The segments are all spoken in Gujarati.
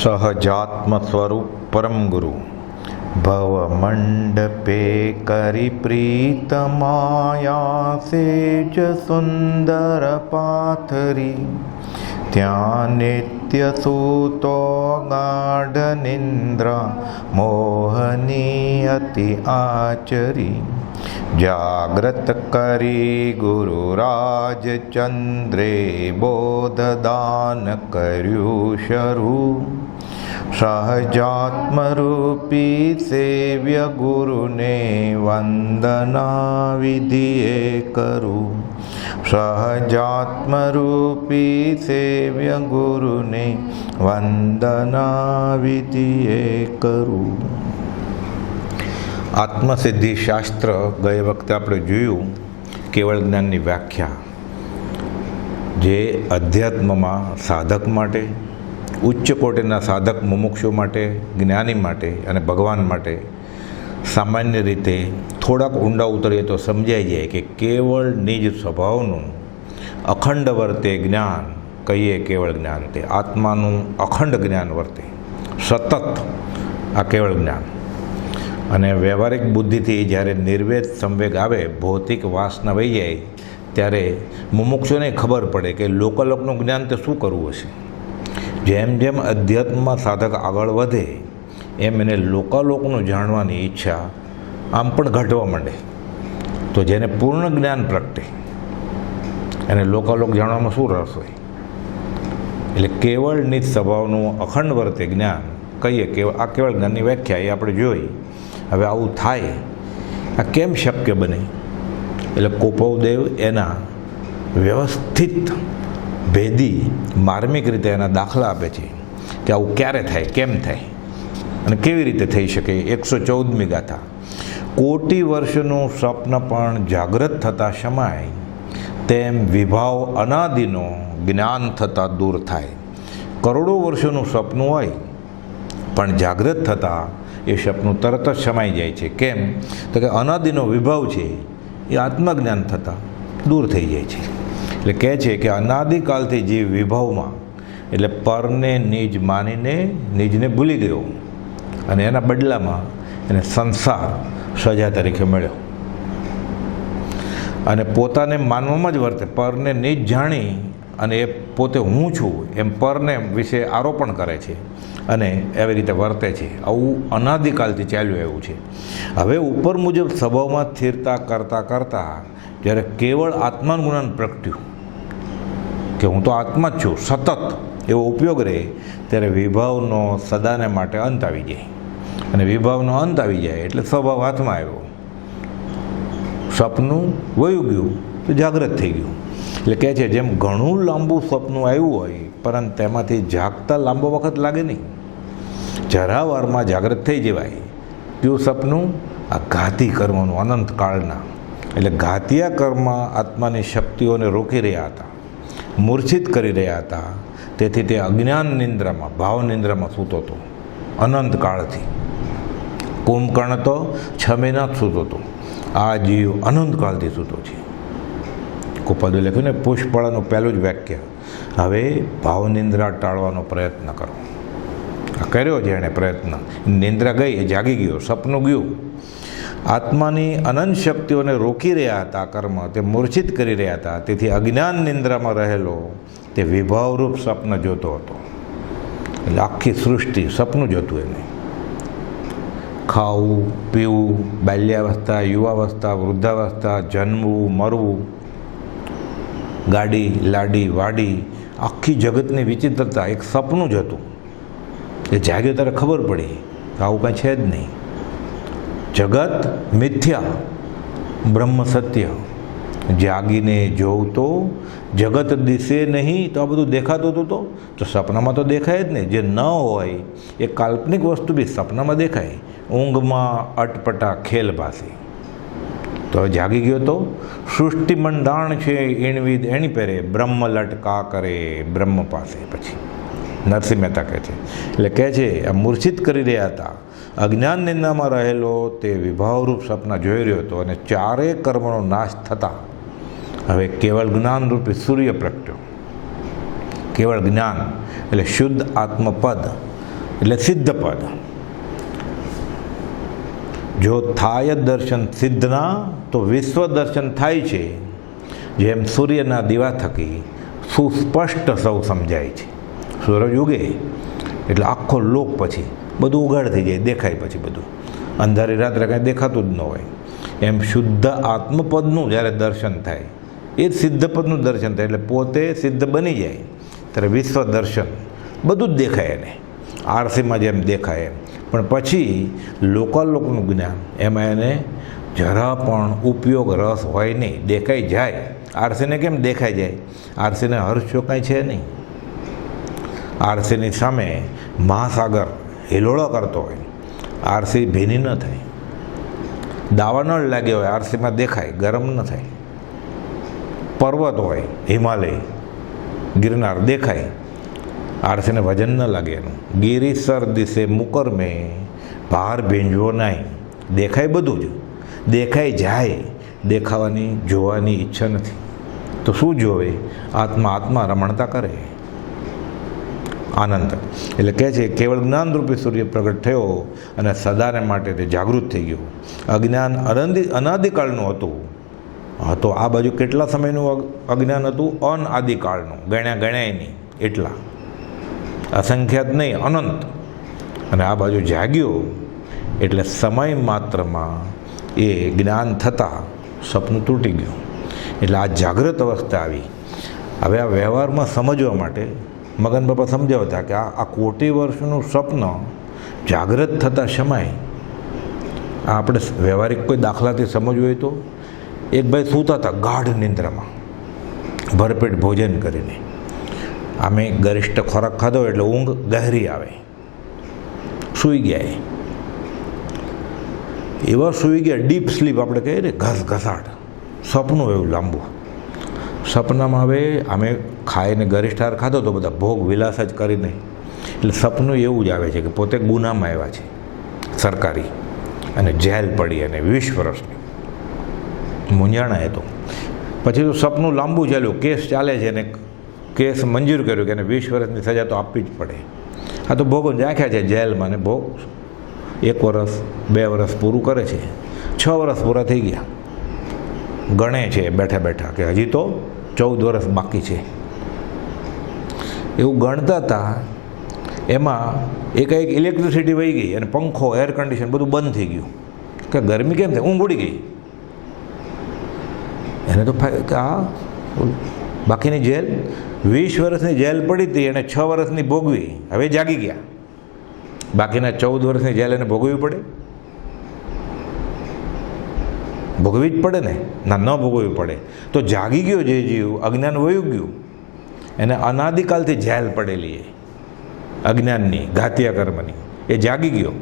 સહજાત્મ સ્વરૂપ પરમ ગુરુ ભવ મંડપે કરી પ્રીત માયા સેજ સુંદર પાથરી ત્યાં નિત્ય સૂતો ગાઢ નિંદ્રા મોહની અતિ આચરી જાગ્રત કરી ગુરુ રાજચંદ્રે બોધદાન કર્યું શરૂ સહજાત્મરૂપી સેવ્ય ગુરુને વંદના વિધિએ કરું સહજાત્મરૂપી સેવ્ય ગુરુને વંદના વિધિએ કરું. આત્મસિદ્ધિ શાસ્ત્ર ગઈ વખતે આપણે જોયું કેવળ જ્ઞાનની વ્યાખ્યા, જે અધ્યાત્મમાં સાધક માટે, ઉચ્ચ કોટીના સાધક મુમુક્ષુ માટે, જ્ઞાની માટે અને ભગવાન માટે સામાન્ય રીતે થોડાક ઊંડા ઉતરીએ તો સમજાઈ જાય કે કેવળ નિજ સ્વભાવનું અખંડ વર્તે જ્ઞાન કહીએ કેવળ જ્ઞાન. તે આત્માનું અખંડ જ્ઞાન વર્તે સતત આ કેવળ જ્ઞાન. અને વ્યવહારિક બુદ્ધિથી જ્યારે નિર્વેદ સંવેગ આવે, ભૌતિક વાસના વહી જાય, ત્યારે મુમુક્ષુને ખબર પડે કે લોકોલોકનું જ્ઞાન તે શું કરવું હશે. જેમ જેમ અધ્યાત્મમાં સાધક આગળ વધે એમ એને લોકાલોકનું જાણવાની ઈચ્છા આમ પણ ઘટવા માંડે. તો જેને પૂર્ણ જ્ઞાન પ્રગટે એને લોકાલોક જાણવામાં શું રસ હોય? એટલે કેવળ નિજ સ્વભાવનું અખંડ વર્તે જ્ઞાન કહીએ કે આ કેવળ જ્ઞાનની વ્યાખ્યા એ આપણે જોઈ. હવે આવું થાય, આ કેમ શક્ય બને? એટલે કોપવદેવ એના વ્યવસ્થિત ભેદી માર્મિક રીતે એના દાખલા આપે છે કે આવું ક્યારે થાય, કેમ થાય અને કેવી રીતે થઈ શકે. 114મી ગાથા. કોટી વર્ષનું સ્વપ્ન પણ જાગ્રત થતાં શમાય, તેમ વિભાવ અનાદિનો જ્ઞાન થતાં દૂર થાય. કરોડો વર્ષોનું સપનું હોય પણ જાગ્રત થતાં એ સપનું તરત જ સમાઈ જાય છે. કેમ? તો કે અનાદિનો વિભાવ છે એ આત્મજ્ઞાન થતાં દૂર થઈ જાય છે. એટલે કહે છે કે અનાદિકાલથી જીવ વિભાવમાં, એટલે પરને નિજ માનીને નિજને ભૂલી ગયો અને એના બદલામાં એને સંસાર સજા તરીકે મળ્યો અને પોતાને માનવામાં જ વર્તે. પરને નિજ જાણી અને એ પોતે હું છું એમ પરને વિશે આરોપણ કરે છે અને એવી રીતે વર્તે છે. આવું અનાદિકાલથી ચાલ્યું એવું છે. હવે ઉપર મુજબ સ્વભાવમાં સ્થિરતા કરતાં કરતાં જ્યારે કેવળ આત્માનું જ્ઞાન પ્રગટ્યું કે હું તો આત્મા જ છું સતત, એવો ઉપયોગ રહે, ત્યારે વિભાવનો સદાને માટે અંત આવી જાય. અને વિભાવનો અંત આવી જાય એટલે સ્વભાવ હાથમાં આવ્યો, સપનું વયું ગયું તો જાગ્રત થઈ ગયું. એટલે કહે છે જેમ ઘણું લાંબુ સપનું આવ્યું હોય પરંતુ તેમાંથી જાગતા લાંબો વખત લાગે નહીં, જરા વારમાં જાગ્રત થઈ જવાય. તેવું સપનું આ ઘાતી કર્મનું અનંત કાળના. એટલે ઘાતિયા કર્મ આત્માની શક્તિઓને રોકી રહ્યા હતા, મૂર્છિત કરી રહ્યા હતા. તેથી તે અજ્ઞાન નિંદ્રામાં, ભાવ નિંદ્રામાં સૂતો હતો અનંત કાળથી. કુંભકર્ણ તો 6 મહિના જ સૂતો હતો. આ જીવ અનંત કાળથી સૂતો છે. કુપાદે લખ્યું ને પુષ્પળાનું પહેલું જ વાક્ય, હવે ભાવ નિંદ્રા ટાળવાનો પ્રયત્ન કરો. આ કર્યો છે એણે પ્રયત્ન. નિંદ્રા ગઈ, એ જાગી ગયો, સપનું ગયું. આત્માની અનંત શક્તિઓને રોકી રહ્યા હતા કર્મ, તે મૂર્છિત કરી રહ્યા હતા. તેથી અજ્ઞાન નિંદ્રામાં રહેલો તે વિભાવરૂપ સ્વપ્ન જોતો હતો. એટલે આખી સૃષ્ટિ સપનું જોતું એને. ખાવું, પીવું, બાલ્યાવસ્થા, યુવાવસ્થા, વૃદ્ધાવસ્થા, જન્મવું, મરવું, ગાડી, લાડી, વાડી, આખી જગતની વિચિત્રતા એક સપનું જ હતું. એ જાગ્યો ત્યારે ખબર પડી આવું કાંઈ છે જ નહીં. જગત મિથ્યા, બ્રહ્મ સત્ય. જાગીને જોઉં તો જગત દિશે નહીં તો આ બધું દેખાતું હતું. તો સપનામાં તો દેખાય જ નહીં. જે ન હોય એ કાલ્પનિક વસ્તુ બી સપનામાં દેખાય. ઊંઘમાં અટપટા ખેલ પાસે. તો જાગી ગયો તો સૃષ્ટિ મંડાણ છે ઈણવિદ એણી પહેરે, બ્રહ્મ લટકા કરે બ્રહ્મ પાસે. પછી નરસિંહ મહેતા કહે છે, એટલે કહે છે આ મૂર્છિત કરી રહ્યા હતા. અજ્ઞાન નિંદામાં રહેલો તે વિભાવરૂપ સપના જોઈ રહ્યો હતો અને ચારેય કર્મનો નાશ થતાં હવે કેવળ જ્ઞાનરૂપી સૂર્ય પ્રગટ્યો. કેવળ જ્ઞાન એટલે શુદ્ધ આત્મપદ એટલે સિદ્ધ પદ. જો થાય દર્શન સિદ્ધના તો વિશ્વ દર્શન થાય છે, જેમ સૂર્યના દીવા થકી સુસ્પષ્ટ સૌ સમજાય છે. સૂરજ ઉગે એટલે આખો લોક પછી બધું ઉઘાડ થઈ જાય, દેખાય પછી બધું. અંધારી રાત્રે કાંઈ દેખાતું જ ન હોય. એમ શુદ્ધ આત્મપદનું જ્યારે દર્શન થાય એ જ સિદ્ધપદનું દર્શન થાય, એટલે પોતે સિદ્ધ બની જાય ત્યારે વિશ્વ દર્શન બધું જ દેખાય એને, આરસીમાં જેમ દેખાય એમ. પણ પછી લોકાલોકનું જ્ઞાન એમાં એને જરા પણ ઉપયોગ રસ હોય નહીં, દેખાઈ જાય. આરસીને કેમ દેખાઈ જાય? આરસીને હર્ષો કાંઈ છે નહીં. આરસીની સામે મહાસાગર હિલોળો કરતો હોય, આરસી ભીની ન થાય. દાવા ન લાગ્યો હોય, આરસીમાં દેખાય, ગરમ ન થાય. પર્વત હોય, હિમાલય, ગિરનાર દેખાય, આરસીને વજન ન લાગે એનું. ગિરિસર દિશે મુકર મેં ભાર ભીંજવો નહીં. દેખાય બધું જ, દેખાઈ જાય. દેખાવાની જોવાની ઈચ્છા નથી તો શું જોવે? આત્મા આત્મા રમણતા કરે, આનંદ. એટલે કહે છે કેવળ જ્ઞાનરૂપી સૂર્ય પ્રગટ થયો અને સદાને માટે તે જાગૃત થઈ ગયું. અજ્ઞાન અનાદિકાળનું હતું. તો આ બાજુ કેટલા સમયનું અજ્ઞાન હતું? અનાદિકાળનું, ગણ્યા નહીં એટલા, અસંખ્યાત નહીં, અનંત. અને આ બાજુ જાગ્યો એટલે સમય માત્રમાં એ જ્ઞાન થતાં સપનું તૂટી ગયું. એટલે આ જાગૃત અવસ્થા આવી. હવે આ વ્યવહારમાં સમજવા માટે મગન બાપા સમજાવતા કે આ કોટી વર્ષનું સ્વપ્ન જાગૃત થતાં શમાય. આ આપણે વ્યવહારિક કોઈ દાખલાથી સમજવું હોય તો એક ભાઈ સૂતા હતા ગાઢ નિંદ્રામાં, ભરપેટ ભોજન કરીને. આમે ગરિષ્ઠ ખોરાક ખાધો એટલે ઊંઘ ગહેરી આવે, સૂઈ ગયા. એવા સૂઈ ગયા, ડીપ સ્લીપ આપણે કહીએ ને, ઘસઘસાટ. સપનું એવું લાંબુ. સપનામાં હવે અમે ખાઈને ગરિષ્ઠ આહાર ખાધો તો બધા ભોગ વિલાસ જ કરીને, એટલે સપનું એવું જ આવે છે કે પોતે ગુનામાં આવ્યા છે સરકારી, અને જેલ પડી અને 20 વર્ષની. મૂંઝાણા એ તો. પછી તો સપનું લાંબુ ચાલ્યું, કેસ ચાલે છે ને કેસ મંજૂર કર્યો કે એને 20 વર્ષની સજા તો આપવી જ પડે. આ તો ભોગો રાખ્યા છે જેલમાં, ને ભોગ 1 વર્ષ 2 વર્ષ પૂરું કરે છે. 6 વર્ષ પૂરા થઈ ગયા. ગણે છે બેઠા બેઠા કે હજી તો 14 વર્ષ બાકી છે. એવું ગણતા હતા. એમાં એકાએક ઇલેક્ટ્રિસિટી વહી ગઈ અને પંખો, એર કન્ડિશન બધું બંધ થઈ ગયું. કે ગરમી કેમ થાય? ઊંઘ ઉડી ગઈ. એને તો આ બાકીની જેલ 20 વર્ષની જેલ પડી હતી, એને 6 વર્ષની ભોગવી. હવે જાગી ગયા. બાકીના 14 વર્ષની જેલ એને ભોગવવી પડે? ભોગવી જ પડે ને. ના, ન ભોગવવી પડે તો જાગી ગયો જે જીવ, અજ્ઞાન વયું ગયું. એને અનાદિકાલથી જેલ પડેલી અજ્ઞાનની, ઘાતિયા કર્મની, એ જાગી ગયો.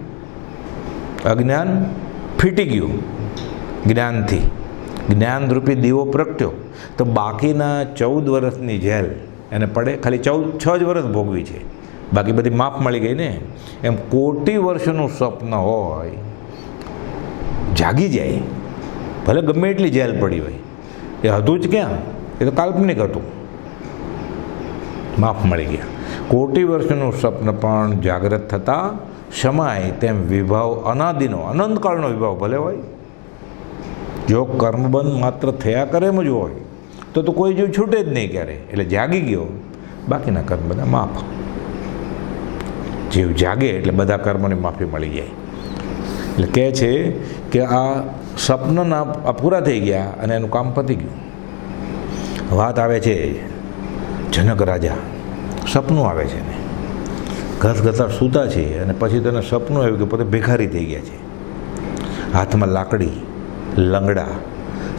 અજ્ઞાન ફીટી ગયું જ્ઞાનથી. જ્ઞાનરૂપી દીવો પ્રગટ્યો તો બાકીના 14 વર્ષની જેલ એને પડે. ખાલી 6 જ વર્ષ ભોગવી છે, બાકી બધી માફ મળી ગઈ ને. એમ કોટી વર્ષનું સ્વપ્ન હોય, જાગી જાય, ભલે ગમે એટલી જેલ પડી હોય. એ હતું જ ક્યાં? એ તો કાલ્પનિક હતું, માફ મળી ગયા. કોટી વર્ષનું સ્વપ્ન પણ જાગ્રત થતાં શમાય. તેમ વિભાવ અનાદિનો, અનંતકાળનો વિભાવ ભલે હોય. જો કર્મબંધ માત્ર થયા કરે એમ જ હોય તો કોઈ જીવ છૂટે જ નહીં ક્યારે. એટલે જાગી ગયો, બાકીના કર્મ બધા માફ. જીવ જાગે એટલે બધા કર્મોની માફી મળી જાય. એટલે કહે છે કે આ સ્વપ્નના પૂરા થઈ ગયા અને એનું કામ પતી ગયું. વાત આવે છે જનક રાજા, સપનું આવે છે ને, ઘસઘસાટ સૂતા છે અને પછી તેને સપનું આવ્યું કે પોતે ભિખારી થઈ ગયા છે. હાથમાં લાકડી, લંગડા,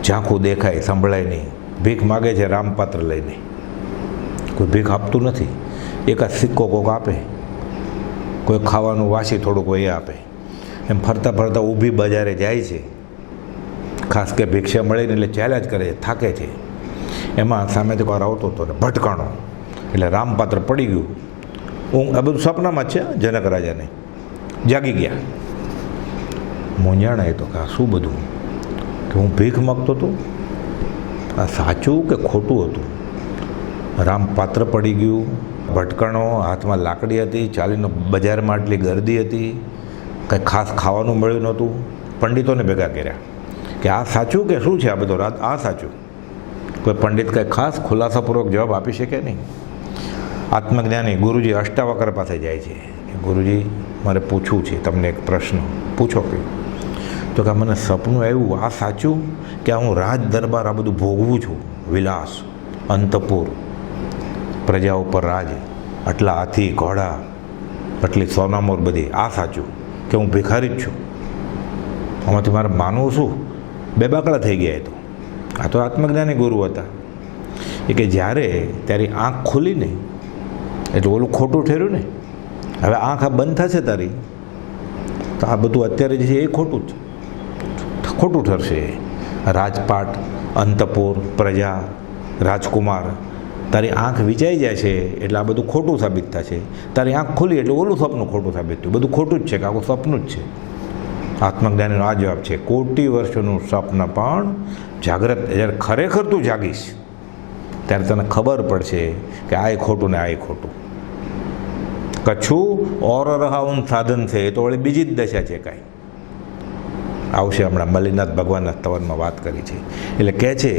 ઝાંખું દેખાય, સંભળાય નહીં. ભીખ માગે છે રામપાત્ર લઈને. કોઈ ભીખ આપતું નથી. એકાદ સિક્કો કોક આપે, કોઈ ખાવાનું વાસી થોડુંક કોઈ આપે. એમ ફરતા ફરતા ઊભી બજારે જાય છે. ખાસ કે ભિક્ષા મળીને એટલે ચાલ્યા જ કરે છે, થાકે છે. એમાં સામેથી વાર આવતો હતો ને ભટકાણો, એટલે રામપાત્ર પડી ગયું. આ બધું સપનામાં જ છે જનક રાજાને. જાગી ગયા. મૂંઝાણા એ તો કે આ શું બધું, કે હું ભીખ માગતો હતો, આ સાચું કે ખોટું હતું? રામપાત્ર પડી ગયું, ભટકણો, હાથમાં લાકડી હતી, ચાલીને બજારમાં આટલી ગરદી હતી, કંઈ ખાસ ખાવાનું મળ્યું નહોતું. પંડિતોને ભેગા કર્યા કે આ સાચું કે શું છે આ બધો રાત? આ સાચું. કોઈ પંડિત કંઈ ખાસ ખુલાસાપૂર્વક જવાબ આપી શકે નહીં. આત્મજ્ઞાની ગુરુજી અષ્ટાવક્ર પાસે જાય છે. ગુરુજી, મારે પૂછવું છે તમને એક પ્રશ્ન. પૂછો કે? તો કે મને સપનું આવ્યું, આ સાચું કે હું રાજ દરબાર આ બધું ભોગવું છું, વિલાસ, અંતપુર, પ્રજા ઉપર રાજ, આટલા હાથી ઘોડા, આટલી સોનામોર બધી, આ સાચું કે હું ભિખારી જ છું? આમાંથી મારે માનવું શું? બે બાકડા થઈ ગયા. તો આ તો આત્મજ્ઞાની ગુરુ હતા. એ કે જ્યારે તારી આંખ ખુલી ને એટલે ઓલું ખોટું ઠેર્યું ને. હવે આંખ આ બંધ થશે તારી તો આ બધું અત્યારે જે છે એ ખોટું જ ખોટું ઠરશે. રાજપાટ, અંતપુર, પ્રજા, રાજકુમાર, તારી આંખ વિચાઈ જાય છે એટલે આ બધું ખોટું સાબિત થશે. તારી આંખ ખુલી એટલે ઓલું સપનું ખોટું સાબિત થયું. બધું ખોટું જ છે કે આખું સપનું જ છે. આત્મજ્ઞાનીનો આ જવાબ છે. કોટી વર્ષોનું સ્વપ્ન પણ જાગ્રત, જ્યારે ખરેખર તું જાગીશ ત્યારે તને ખબર પડશે કે આ ખોટું ને આ ખોટું. કચ્છું ઓર રહાઉન સાધન છે, એ તો વળી બીજી જ દશા છે. કાંઈ આવશે હમણાં મલ્લિનાથ ભગવાનના સ્તવનમાં વાત કરી છે. એટલે કહે છે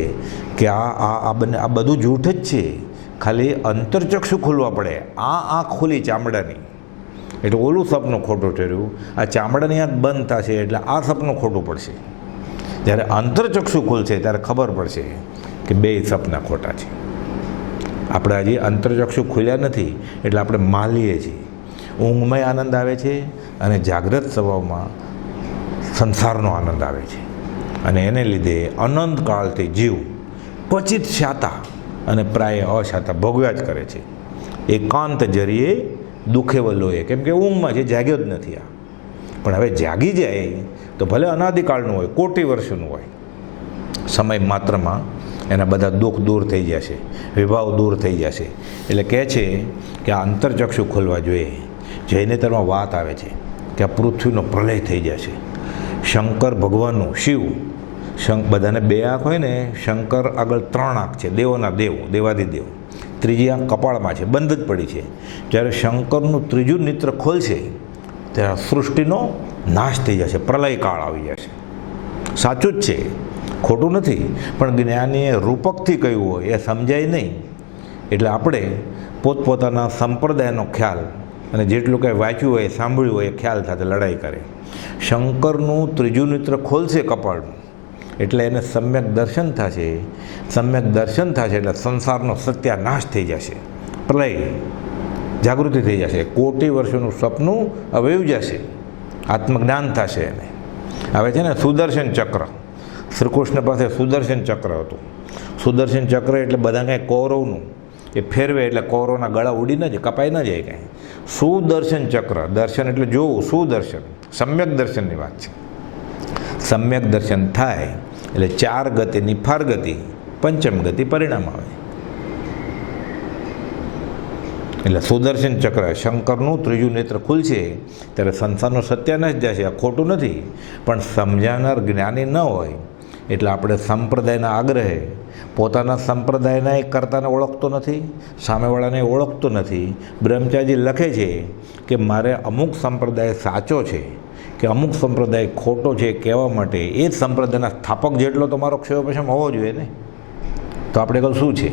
કે આ બધું જૂઠ જ છે, ખાલી અંતરચક્ષુ ખોલવા પડે. આ આંખ ખુલી ચામડાની એટલે ઓલું સપનું ખોટું ઠર્યું. આ ચામડાની આંખ બંધ થશે એટલે આ સપનું ખોટું પડશે. જ્યારે અંતરચક્ષુ ખુલશે ત્યારે ખબર પડશે કે બે સપના ખોટા છે. આપણે હજી અંતરચક્ષુ ખુલ્યા નથી એટલે આપણે માલીએ છીએ. ઊંઘમાં આનંદ આવે છે અને જાગ્રત સ્વભાવમાં સંસારનો આનંદ આવે છે. અને એને લીધે અનંત કાળથી જીવ ક્વચિત શાતા અને પ્રાય અશાતા ભોગવ્યા જ કરે છે. એકાંત જરીએ દુઃખે વલ્લોએ, કેમ કે ઊંઘમાં છે, જાગ્યો જ નથી આ. પણ હવે જાગી જાય તો ભલે અનાદિકાળનું હોય, કોટી વર્ષનું હોય, સમય માત્રમાં એના બધા દુઃખ દૂર થઈ જશે, વિભાવ દૂર થઈ જશે. એટલે કહે છે કે આ અંતરચક્ષુ ખોલવા જોઈએ. જૈનેતરમાં વાત આવે છે કે આ પૃથ્વીનો પ્રલય થઈ જશે. શંકર ભગવાનનું, શિવ, બધાને બે આંખ હોય ને, શંકર આગળ 3 આંખ છે, દેવોના દેવ, દેવાદિદેવ. ત્રીજી આંખ કપાળમાં છે, બંધ જ પડી છે. જ્યારે શંકરનું ત્રીજું નેત્ર ખોલશે ત્યારે સૃષ્ટિનો નાશ થઈ જશે, પ્રલય કાળ આવી જશે. સાચું જ છે, ખોટું નથી. પણ જ્ઞાનીએ રૂપકથી કહ્યું હોય એ સમજાય નહીં. એટલે આપણે પોતપોતાના સંપ્રદાયનો ખ્યાલ અને જેટલું કંઈ વાંચ્યું હોય, સાંભળ્યું હોય એ ખ્યાલ સાથે લડાઈ કરે. શંકરનું ત્રીજું નેત્ર ખોલશે કપાળનું એટલે એને સમ્યક દર્શન થશે. સમ્યક દર્શન થશે એટલે સંસારનો સત્યાનાશ થઈ જશે, પ્રલય, જાગૃતિ થઈ જશે. કોટી વર્ષોનું સપનું અવયવ જશે, આત્મજ્ઞાન થશે. એને આવે છે ને સુદર્શન ચક્ર. શ્રી કૃષ્ણ પાસે સુદર્શન ચક્ર હતું. સુદર્શન ચક્ર એટલે બધા કાંઈ કૌરવનું એ ફેરવે એટલે કૌરવના ગળા ઉડી ન જાય, કપાઈ ન જાય કાંઈ. સુદર્શન ચક્ર, દર્શન એટલે જોવું, સુદર્શન, સમ્યક દર્શનની વાત છે. સમ્યક દર્શન થાય એટલે 4 ગતિની ફારગતિ, પંચમ ગતિ પરિણામ આવે. એટલે સુદર્શન ચક્ર, શંકરનું ત્રીજું નેત્ર ખુલશે ત્યારે સંસારનો સત્યાનાશ જશે. આ ખોટું નથી, પણ સમજાનાર જ્ઞાની ન હોય એટલે આપણે સંપ્રદાયના આગ્રહે પોતાના સંપ્રદાયના એક કરતાને ઓળખતો નથી, સામેવાળાને ઓળખતો નથી. બ્રહ્મચારી લખે છે કે મારે અમુક સંપ્રદાય સાચો છે કે અમુક સંપ્રદાય ખોટો છે કહેવા માટે એ જ સંપ્રદાયના સ્થાપક જેટલો તો મારો ક્ષયોપશમ હોવો જોઈએ ને. તો આપણે કહું શું છે?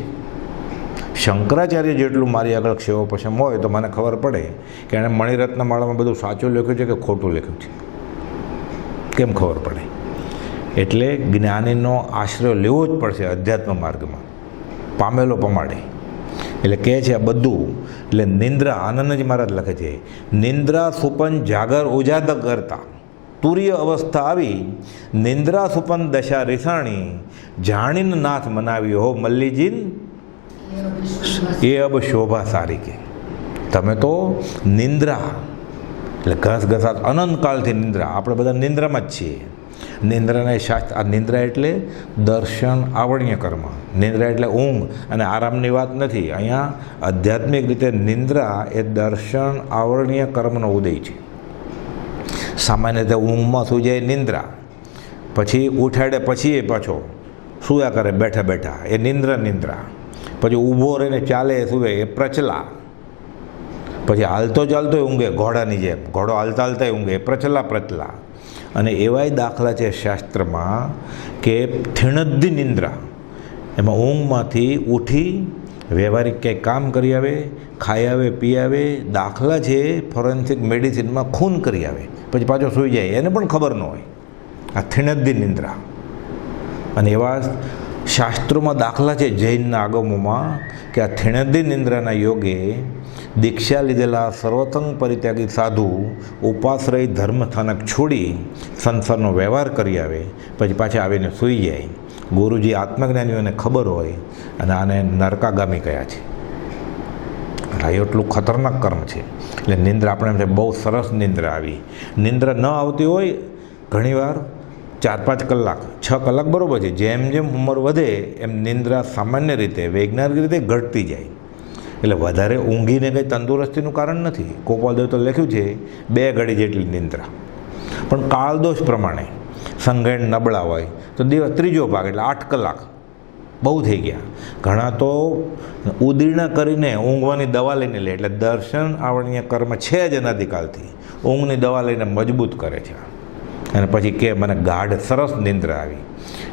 શંકરાચાર્ય જેટલું મારી આગળ ક્ષયોપશમ હોય તો મને ખબર પડે કે એણે મણિરત્નમાળામાં બધું સાચું લખ્યું છે કે ખોટું લખ્યું છે. કેમ ખબર પડે? એટલે જ્ઞાનીનો આશ્રય લેવો જ પડશે અધ્યાત્મ માર્ગમાં, પામેલો પમાડે. એટલે કહે છે આ બધું. એટલે નિંદ્રા, આનંદજી મહારાજ લખે છે, નિંદ્રા સુપન જાગર ઉજાગર કરતા તુર્ય અવસ્થા આવી, નિંદ્રા સુપન દશા રીસાણી, જાણીન નાથ મનાવ્યો હો મલ્લીજીન એ અબ શોભા સારી. કે તમે તો નિંદ્રા એટલે ઘસઘસાટ અનંતકાળથી નિંદ્રા, આપણે બધા નિંદ્રામાં જ છીએ. નિંદ્રાને શાસ્ત્ર, આ નિંદ્રા એટલે દર્શન આવરણ્ય કર્મ. નિંદ્રા એટલે ઊંઘ અને આરામની વાત નથી. અહીંયા આધ્યાત્મિક રીતે નિંદ્રા એ દર્શન આવરણ્ય કર્મનો ઉદય છે. સામાન્ય રીતે ઊંઘમાં સૂઈ જાય નિંદ્રા, પછી ઉઠાડે પછી એ પાછો સૂયા કરે બેઠા બેઠા, એ નિંદ્રા. પછી ઊભો રહીને ચાલે સૂવે એ પ્રચલા. પછી હાલતો ચાલતો ઊંઘે ઘોડાની જેમ, ઘોડો હાલતા હાલતા ઊંઘે, પ્રચલા. અને એવાય દાખલા છે શાસ્ત્રમાં કે થીણદ્દી નિંદ્રા, એમાં ઊંઘમાંથી ઉઠી વ્યવહારિક કંઈક કામ કરી આવે, ખાઈ આવે, પી આવે. દાખલા છે ફોરેન્સિક મેડિસિનમાં ખૂન કરી આવે, પછી પાછો સૂઈ જાય, એને પણ ખબર ન હોય. આ થીણદ્દી નિંદ્રા. અને એવા શાસ્ત્રોમાં દાખલા છે જૈનના આગમોમાં કે આ થીણદ્દી નિંદ્રાના યોગે દીક્ષા લીધેલા સર્વતંગ પરિત્યાગી સાધુ ઉપાશ્રય ધર્મસ્થાનક છોડી સંસારનો વ્યવહાર કરી આવે, પછી પાછા આવીને સૂઈ જાય. ગુરુજી આત્મજ્ઞાનીઓને ખબર હોય અને આને નરકાગામી કયા છે. આ એટલું ખતરનાક કર્મ છે. એટલે નિંદ્રા આપણે એમ છે બહુ સરસ નિંદ્રા આવી. નિંદ્રા ન આવતી હોય ઘણીવાર 4-5 કલાક, 6 કલાક બરાબર છે. જેમ જેમ ઉંમર વધે એમ નિંદ્રા સામાન્ય રીતે વૈજ્ઞાનિક રીતે ઘટતી જાય. એટલે વધારે ઊંઘીને કંઈ તંદુરસ્તીનું કારણ નથી. ગોપાલદેવ તો લખ્યું છે 2 ઘડી જેટલી નિંદ્રા. પણ કાળદોષ પ્રમાણે સંઘેણ નબળા હોય તો દિવસ 3જો ભાગ એટલે 8 કલાક બહુ થઈ ગયા. ઘણા તો ઉદીર્ણ કરીને ઊંઘવાની દવા લઈને લે, એટલે દર્શન આવણીય કર્મ છે જ અનાદિકાલથી, ઊંઘની દવા લઈને મજબૂત કરે છે. અને પછી કે મને ગાઢ સરસ નિંદ્રા આવી.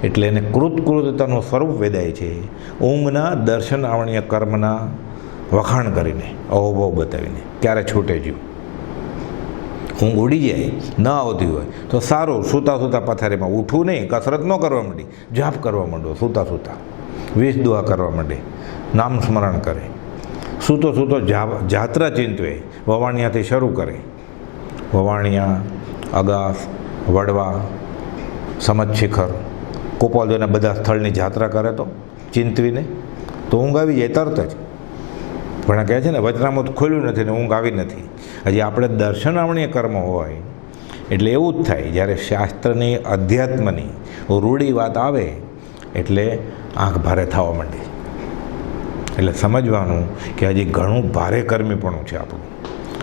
એટલે એને કૃતકૃતતાનું સ્વરૂપ વેદાય છે. ઊંઘના દર્શન આવણીય કર્મના વખાણ કરીને, અહોભાવ બતાવીને. ક્યારે છૂટે જ્યું ઊંઘ ઉડી જાય, ન આવતી હોય તો સારું, સૂતા પથારીમાં ઉઠવું નહીં, કસરત ન કરવા માંડી, જાપ કરવા માંડો. સૂતા 20 દુઆ કરવા માંડે, નામ સ્મરણ કરે. સૂતો જાત્રા ચિંતવે, વવાણિયાથી શરૂ કરે. વવાણિયા, અગાસ, વડવા, સમજ શિખર, ગોપાલદેવના બધા સ્થળની જાત્રા કરે તો ચિંતવીને તો ઊંઘ આવી જાય તરત જ. ઘણા કહે છે ને વચનામૃત ખોલ્યું નથી ને ઊંઘ આવી નથી. હજી આપણે દર્શનાવણીય કર્મ હોય એટલે એવું જ થાય. જ્યારે શાસ્ત્રની અધ્યાત્મની રૂઢી વાત આવે એટલે આંખ ભારે થવા માંડે. એટલે સમજવાનું કે હજી ઘણું ભારે કર્મીપણું છે આપણું.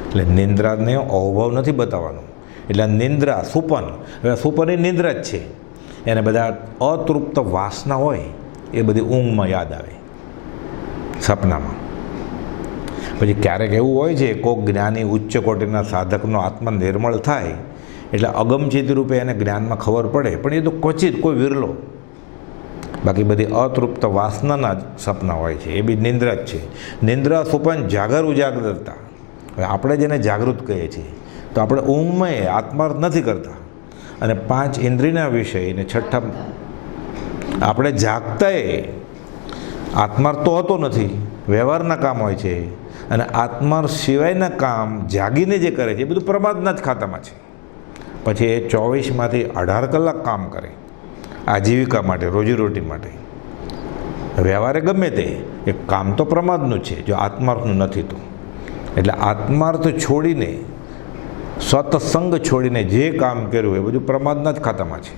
એટલે નિંદ્રાને અહોભાવ નથી બતાવવાનું. એટલે નિંદ્રા સુપન, હવે સુપન એ નિંદ્રા જ છે. એને બધા અતૃપ્ત વાસના હોય એ બધી ઊંઘમાં યાદ આવે, સપનામાં. પછી ક્યારેક એવું હોય છે કોઈક જ્ઞાની ઉચ્ચ કોટીના સાધકનો આત્મા નિર્મળ થાય એટલે અગમચિત રૂપે એને જ્ઞાનમાં ખબર પડે, પણ એ તો ક્વચિત, કોઈ વિરલો. બાકી બધી અતૃપ્ત વાસનાના જ સપના હોય છે, એ બી નિંદ્રા જ છે. નિંદ્રા સુપન જાગર ઉજાગરતા. હવે આપણે જેને જાગૃત કહીએ છીએ તો આપણે ઊંઘમાં આત્માર્થ નથી કરતા. અને 5 ઇન્દ્રિયના વિષય અને 6ઠા આપણે જાગતાએ આત્માર્થ તો હોતો નથી, વ્યવહારના કામ હોય છે. અને આત્માર્થ સિવાયના કામ જાગીને જે કરે છે એ બધું પ્રમાદના જ ખાતામાં છે. પછી એ 24માંથી 18 કલાક કામ કરે આજીવિકા માટે, રોજીરોટી માટે. વ્યવહારે ગમે તે, એ કામ તો પ્રમાદનું છે જો આત્માર્થનું નથી તો. એટલે આત્માર્થ છોડીને, સત્સંગ છોડીને જે કામ કર્યું એ બધું પ્રમાદના જ ખાતામાં છે.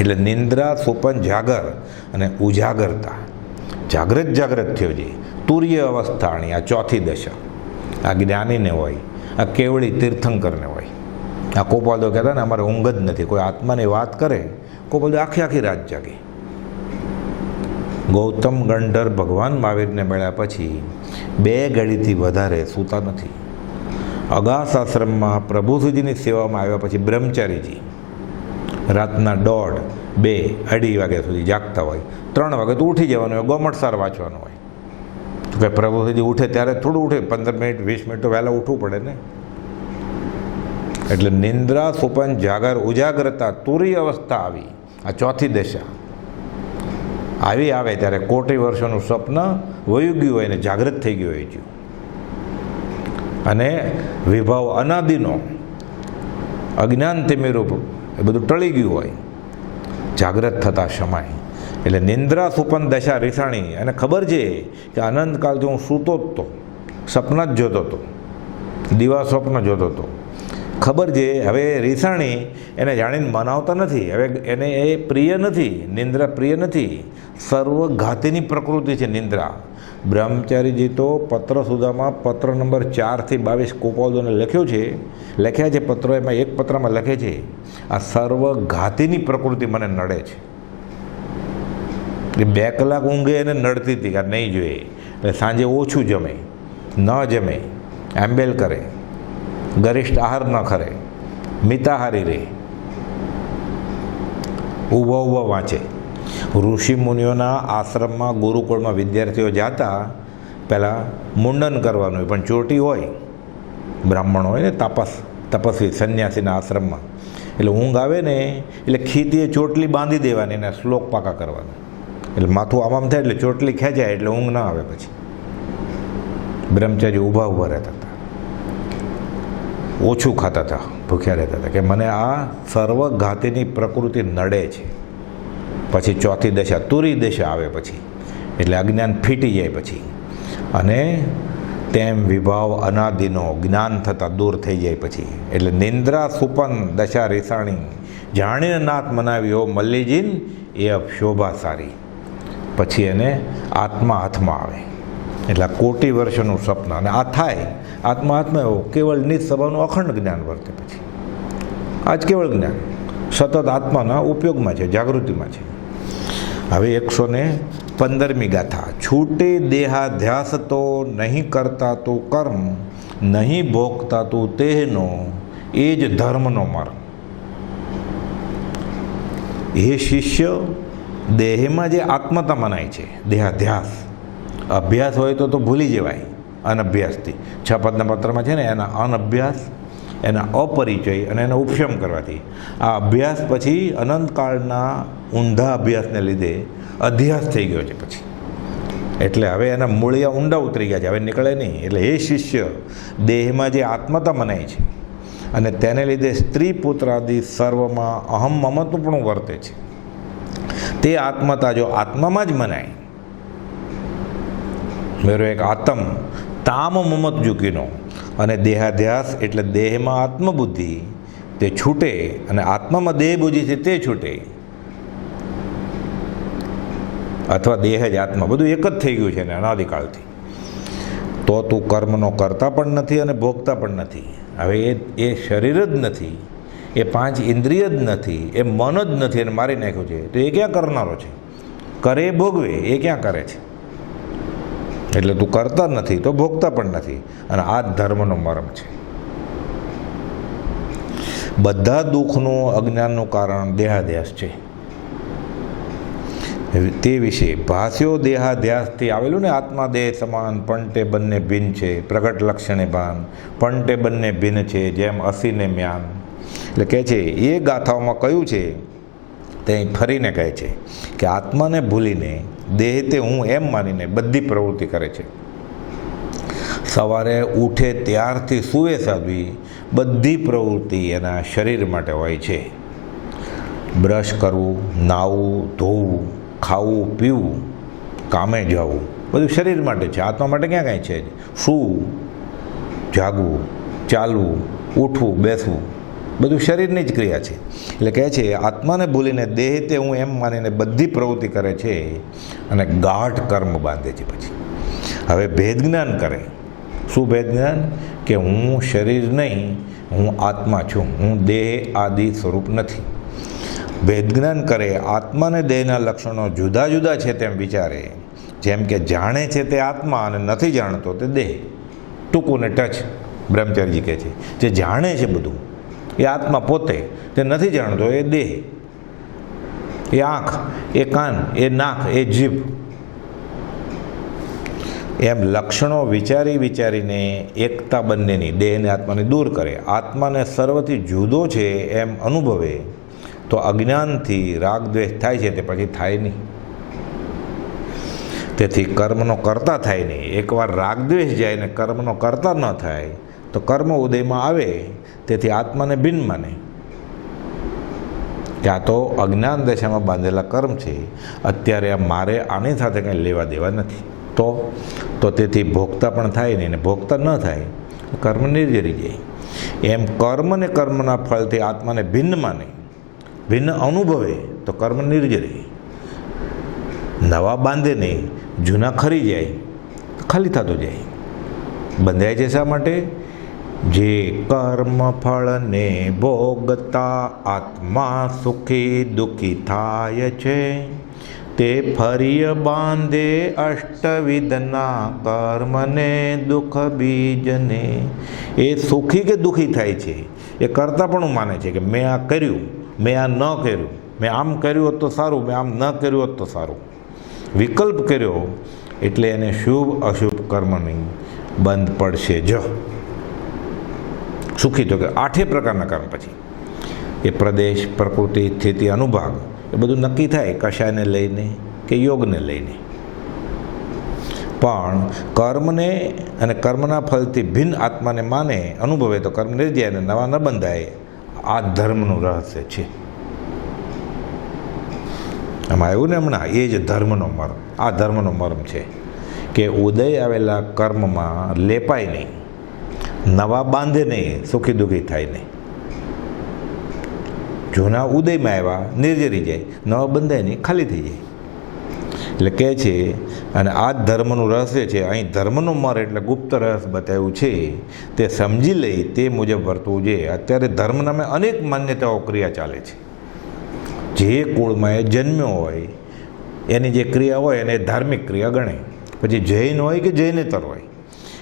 એટલે નિંદ્રા, સોપન, જાગર અને ઉજાગરતા. જાગ્રત થયો છે. તુર્ય અવસ્થાની આ 4થી દશા આ જ્ઞાનીને હોય, આ કેવળી તીર્થંકરને હોય. આ ગોપાલદેવ કહેતા ને અમારે ઊંઘ જ નથી. કોઈ આત્માની વાત કરે, ગોપાલદેવ આખી રાત જાગે. ગૌતમ ગંધર્વ ભગવાન મહાવીરને મળ્યા પછી 2 ઘડીથી વધારે સૂતા નથી. અગાસ આશ્રમમાં પ્રભુજીની સેવામાં આવ્યા પછી બ્રહ્મચારીજી રાતના 1:30, 2, 2:30 વાગ્યા સુધી જાગતા હોય. 3 વાગે તો ઉઠી જવાનું હોય, ગોમટસાર વાંચવાનું હોય. તો કે પ્રભુજી ઉઠે ત્યારે થોડું ઉઠે, 15 મિનિટ 20 મિનિટ તો વહેલા ઉઠવું પડે ને. એટલે નિંદ્રા, સોપન, જાગર, ઉજાગરતા, તુરી અવસ્થા આવી. આ 4થી દશા આવે ત્યારે કોટી વર્ષોનું સ્વપ્ન વયું ગયું હોય ને જાગૃત થઈ ગયું હોય છે. અને વિભાવ અનાદિનો અજ્ઞાન તિમિરૂપ એ બધું ટળી ગયું હોય જાગ્રત થતા સમય. એટલે નિંદ્રા, સુપન દશા રીસાણી. અને ખબર છે કે અનંતકાલથી હું સૂતો જ તો, સપના જ જોતો હતો, દિવા સ્વપ્ન જોતો હતો. ખબર છે હવે રીસાણી એને જાણીને મનાવતા નથી. હવે એને એ પ્રિય નથી, નિંદ્રા પ્રિય નથી. સર્વઘાતીની પ્રકૃતિ છે નિંદ્રા. બ્રહ્મચારીજી તો પત્ર સુધામાં પત્ર નંબર 4થી 22 ગોપાલદેવને લખ્યા છે પત્રો. એમાં એક પત્રમાં લખે છે આ સર્વઘાતીની પ્રકૃતિ મને નડે છે. એ 2 કલાક ઊંઘે એને નડતી હતી કે નહીં જોઈએ. એટલે સાંજે ઓછું જમે, ન જમે, એમ્બેલ કરે, ગરિષ્ઠ આહાર ન કરે, મિતાહારી રહે, ઊભા વાંચે. ઋષિ મુનિઓના આશ્રમમાં ગુરુકુળમાં વિદ્યાર્થીઓ જતા પહેલાં મુંડન કરવાનું હોય, પણ ચોટી હોય, બ્રાહ્મણ હોય ને તપસ્વી સંન્યાસીના આશ્રમમાં, એટલે ઊંઘ આવે ને એટલે ખીતીએ ચોટલી બાંધી દેવાની અને શ્લોક પાકા કરવાના, એટલે માથું આમ થાય એટલે ચોટલી ખેંચાય એટલે ઊંઘ ના આવે. પછી બ્રહ્મચારી ઊભા રહેતા હતા, ઓછું ખાતા હતા, ભૂખ્યા રહેતા હતા કે મને આ સર્વઘાતીની પ્રકૃતિ નડે છે. પછી ચોથી દશા તુરી દશા આવે પછી, એટલે અજ્ઞાન ફીટી જાય પછી, અને તેમ વિભાવ અનાદિનો જ્ઞાન થતાં દૂર થઈ જાય પછી, એટલે નિંદ્રા સુપન દશા રેસાણી જાણીને નાથ મનાવ્યો મલ્લીજીન એ અપશોભા સારી. પછી એને આત્મા હાથમાં આવે, એટલે કોટી વર્ષનું સપન, અને આ થાય આત્મા હાથમાં એવો કેવળ નિસ્વભાવનું અખંડ જ્ઞાન વર્તે. પછી આ જ કેવળ જ્ઞાન સતત આત્માના ઉપયોગમાં છે, જાગૃતિમાં છે. હવે 115મી ગાથા. છૂટે દેહાધ્યાસ તો નહીં કરતા તો કર્મ, નહીં ભોગતા તો તેહનો એ જ ધર્મનો માર્ગ. એ શિષ્ય દેહમાં જે આત્મતા મનાય છે, દેહાધ્યાસ, અભ્યાસ હોય તો ભૂલી જવાય અનભ્યાસથી. 6 પદના પત્રમાં છે ને, એના અનભ્યાસ, એના અપરિચય અને એનો ઉપશમ કરવાથી આ અભ્યાસ પછી અનંતકાળના ઊંધા અભ્યાસને લીધે અધ્યાસ થઈ ગયો છે પછી, એટલે હવે એના મૂળિયા ઊંડા ઉતરી ગયા છે, હવે નીકળે નહીં. એટલે એ શિષ્ય દેહમાં જે આત્મતા મનાય છે અને તેને લીધે સ્ત્રી પુત્ર આદિ સર્વમાં અહમ મમત્વપણું વર્તે છે, તે આત્મતા જો આત્મામાં જ મનાય, મેરો એક આત્મ તામ મમત જુકીનો, અને દેહાધ્યાસ એટલે દેહમાં આત્મબુદ્ધિ તે છૂટે, અને આત્મામાં દેહ બુદ્ધિ છે તે છૂટે, અથવા દેહ જ આત્મા બધું એક જ થઈ ગયું છે ને અનાદિકાળથી, તો તું કર્મનો કરતા પણ નથી અને ભોગતા પણ નથી. હવે એ શરીર જ નથી, એ 5 ઇન્દ્રિય જ નથી, એ મન જ નથી, એને મારી નાખ્યું છે, તો એ ક્યાં કરનારો છે? કરે એ ભોગવે, એ ક્યાં કરે છે? એટલે તું કરતા નથી તો ભોગતા પણ નથી, અને આ જ ધર્મનો મર્મ છે. બધા દુઃખનું અજ્ઞાનનું કારણ દેહાધ્યાસ છે. તે વિશે ભાષ્યો દેહાધ્યાસથી આવેલું ને, આત્મા દેહ સમાન પણ તે બંને ભિન્ન છે, પ્રગટ લક્ષણે ભાન પણ તે બંને ભિન્ન છે, જેમ અસીને મ્યાન. એટલે કહે છે એ ગાથાઓમાં કયું છે તે ફરીને કહે છે કે આત્માને ભૂલીને દેહ તે હું એમ માનીને બધી પ્રવૃત્તિ કરે છે. સવારે ઉઠે ત્યારથી સૂવે સાધવી બધી પ્રવૃત્તિ એના શરીર માટે હોય છે. બ્રશ કરવું, નાહવું, ધોવું, ખાવું, પીવું, કામે જવું, બધું શરીર માટે છે, આત્મા માટે ક્યાં કાંઈ છે જ. સૂવું, જાગવું, ચાલવું, ઉઠવું, બેસવું, બધું શરીરની જ ક્રિયા છે. એટલે કહે છે આત્માને ભૂલીને દેહ તે હું એમ માનીને બધી પ્રવૃત્તિ કરે છે અને ગાઢ કર્મ બાંધે છે. પછી હવે ભેદ જ્ઞાન કરે. શું ભેદ જ્ઞાન? કે હું શરીર નહીં, હું આત્મા છું, હું દેહ આદિ સ્વરૂપ નથી. ભેદ જ્ઞાન કરે, આત્માને દેહના લક્ષણો જુદા જુદા છે તેમ વિચારે, જેમ કે જાણે છે તે આત્મા અને નથી જાણતો તે દેહ. ટૂંકું ને ટચ બ્રહ્મચારીજી કહે છે, જે જાણે છે બધું એ આત્મા પોતે, તે નથી જાણતો એ દેહ. એ આંખ, એ કાન, એ નાક, એ જીભ, એમ લક્ષણો વિચારી વિચારીને એકતા બંનેની, દેહને આત્માને દૂર કરે. આત્માને સર્વથી જુદો છે એમ અનુભવે તો અજ્ઞાનથી રાગદ્વેષ થાય છે, તે પછી થાય નહીં. તેથી કર્મનો કરતા થાય નહીં. એકવાર રાગદ્વેષ જાય ને કર્મનો કરતા ન થાય તો કર્મ ઉદયમાં આવે, તેથી આત્માને ભિન્ન માને કે આ તો અજ્ઞાન દશામાં બાંધેલા કર્મ છે, અત્યારે મારે આની સાથે કંઈ લેવા દેવા નથી. તો તેથી ભોગતા પણ થાય નહીં, ને ભોગતા ન થાય કર્મ નિર્જરી જાય. એમ કર્મ ને કર્મના ફળથી આત્માને ભિન્ન માને, ભિન્ન અનુભવે તો કર્મ નિર્જરી. નવા બાંધે નહીં, જૂના ખરી જાય, ખાલી થતો જાય. બંધાય છે શા માટે? જે કર્મ ફળને ભોગતા આત્મા સુખી દુઃખી થાય છે, તે ફરિય બાંધે અષ્ટવિધના કર્મને દુઃખ બીજને. એ સુખી કે દુઃખી થાય છે એ કરતાં પણ માને છે કે મેં આ કર્યું, મેં આ ન કર્યું, મેં આમ કર્યું હોત તો સારું, મેં આમ ન કર્યું હોત તો સારું. વિકલ્પ કર્યો એટલે એને શુભ અશુભ કર્મની બંધ પડશે જ. સુખી તો કે 8 પ્રકારના કર્મ પછી એ પ્રદેશ, પ્રકૃતિ, સ્થિતિ, અનુભાગ એ બધું નક્કી થાય કશાને લઈને કે યોગને લઈને. પણ કર્મને અને કર્મના ફલથી ભિન્ન આત્માને માને, અનુભવે તો કર્મ નિર્જય અને નવા ન બંધાય. આ ધર્મનું રહસ્ય છે. આમાં આવ્યું ને હમણાં, એ જ ધર્મનો મર્મ. આ ધર્મનો મર્મ છે કે ઉદય આવેલા કર્મમાં લેપાય નહીં, નવા બાંધે નહીં, સુખી દુઃખી થાય નહીં. જૂના ઉદયમાં આવ્યા નિર્જરી જાય, નવા બંધાય નહીં, ખાલી થઈ જાય. એટલે કહે છે, અને આ જ ધર્મનું રહસ્ય છે. અહીં ધર્મનું મર એટલે ગુપ્ત રહસ્ય બતાવ્યું છે, તે સમજી લઈ તે મુજબ વર્તવું જોઈએ. અત્યારે ધર્મ નામે અનેક માન્યતાઓ ક્રિયા ચાલે છે. જે કુળમાં એ જન્મ્યો હોય એની જે ક્રિયા હોય એને ધાર્મિક ક્રિયા ગણે. પછી જૈન હોય કે જૈનેતર હોય.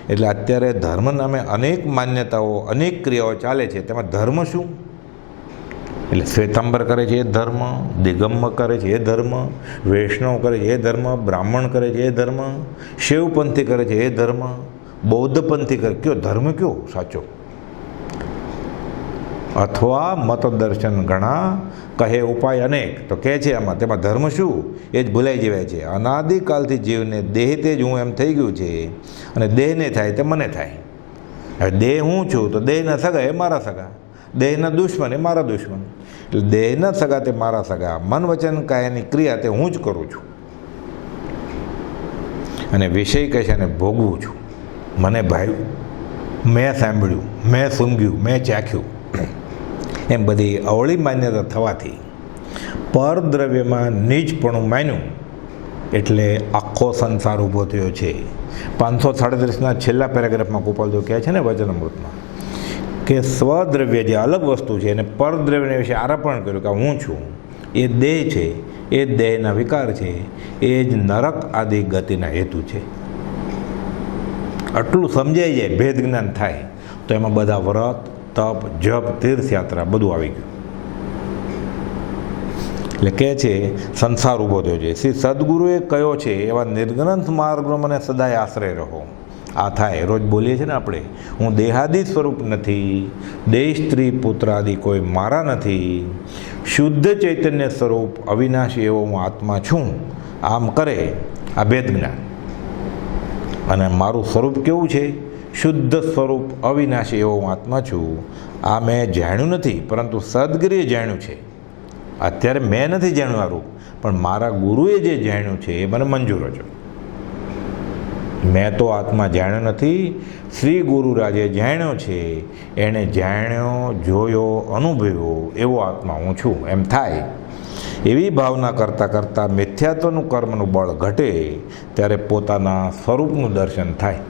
એટલે અત્યારે ધર્મ નામે અનેક માન્યતાઓ, અનેક ક્રિયાઓ ચાલે છે. તેમાં ધર્મ શું? એટલે શ્વેતાંબર કરે છે એ ધર્મ, દિગંબર કરે છે એ ધર્મ, વૈષ્ણવ કરે છે એ ધર્મ, બ્રાહ્મણ કરે છે એ ધર્મ, શૈવપંથી કરે છે એ ધર્મ, બૌદ્ધપંથી કરે. કયો ધર્મ કયો સાચો? અથવા મતદર્શન ઘણા, કહે ઉપાય અનેક. તો કહે છે આમાં, તેમાં ધર્મ શું એ જ ભૂલાઈ જવાય છે. અનાદિકાલથી જીવને દેહ તે જ હું એમ થઈ ગયું છે, અને દેહને થાય તે મને થાય. હવે દેહ હું છું તો દેહના સગા એ મારા સગા, દેહના દુશ્મન એ મારા દુશ્મન. એટલે દેહના સગા તે મારા સગા, મન વચન કાયાની ક્રિયા તે હું જ કરું છું. અને વિષય કહે છે એને ભોગવું છું. મને ભાવ્યું, મેં સાંભળ્યું, મેં સૂંઘ્યું, મેં ચાખ્યું, એમ બધી અવળી માન્યતા થવાથી પરદ્રવ્યમાં નીચપણું માન્યું. એટલે આખો સંસાર ઊભો થયો છે. 537ના છેલ્લા પેરેગ્રાફમાં ગોપાલદેવ કહે છે ને વચનામૃતમાં કે સ્વદ્રવ્ય જે અલગ વસ્તુ છે એને પરદ્રવ્ય વિશે આરોપણ કર્યું કે હું છું, એ દેહ છે, એ દેહના વિકાર છે, એ જ નરક આદિ ગતિના હેતુ છે. આટલું સમજાઈ જાય, ભેદ જ્ઞાન થાય તો એમાં બધા વ્રત, તપ, જપ, તીર્થયાત્રા બધું આવી ગયું. એટલે કહે છે સંસાર ઊભો થયો છે. શ્રી સદગુરુએ કહ્યો છે એવા નિર્ગ્રંથ માર્ગનો મને સદાય આશ્રય રહો. આ થાય રોજ બોલીએ છીએ ને આપણે, હું દેહાદિ સ્વરૂપ નથી, દેહ, સ્ત્રી, પુત્ર આદિ કોઈ મારા નથી, શુદ્ધ ચૈતન્ય સ્વરૂપ અવિનાશી એવો હું આત્મા છું. આમ કરે આ ભેદ જ્ઞાન. અને મારું સ્વરૂપ કેવું છે? શુદ્ધ સ્વરૂપ અવિનાશી એવો હું આત્મા છું. આ મેં જાણ્યું નથી, પરંતુ સદગુરુએ જાણ્યું છે. અત્યારે મેં નથી જાણ્યું આ રૂપ, પણ મારા ગુરુએ જે જાણ્યું છે એ મને મંજૂર છે. મેં તો આત્મા જાણ્યો નથી, શ્રી ગુરુરાજે જાણ્યો છે. એણે જાણ્યો, જોયો, અનુભવ્યો એવો આત્મા હું છું એમ થાય. એવી ભાવના કરતાં કરતાં મિથ્યાત્વનું કર્મનું બળ ઘટે ત્યારે પોતાના સ્વરૂપનું દર્શન થાય.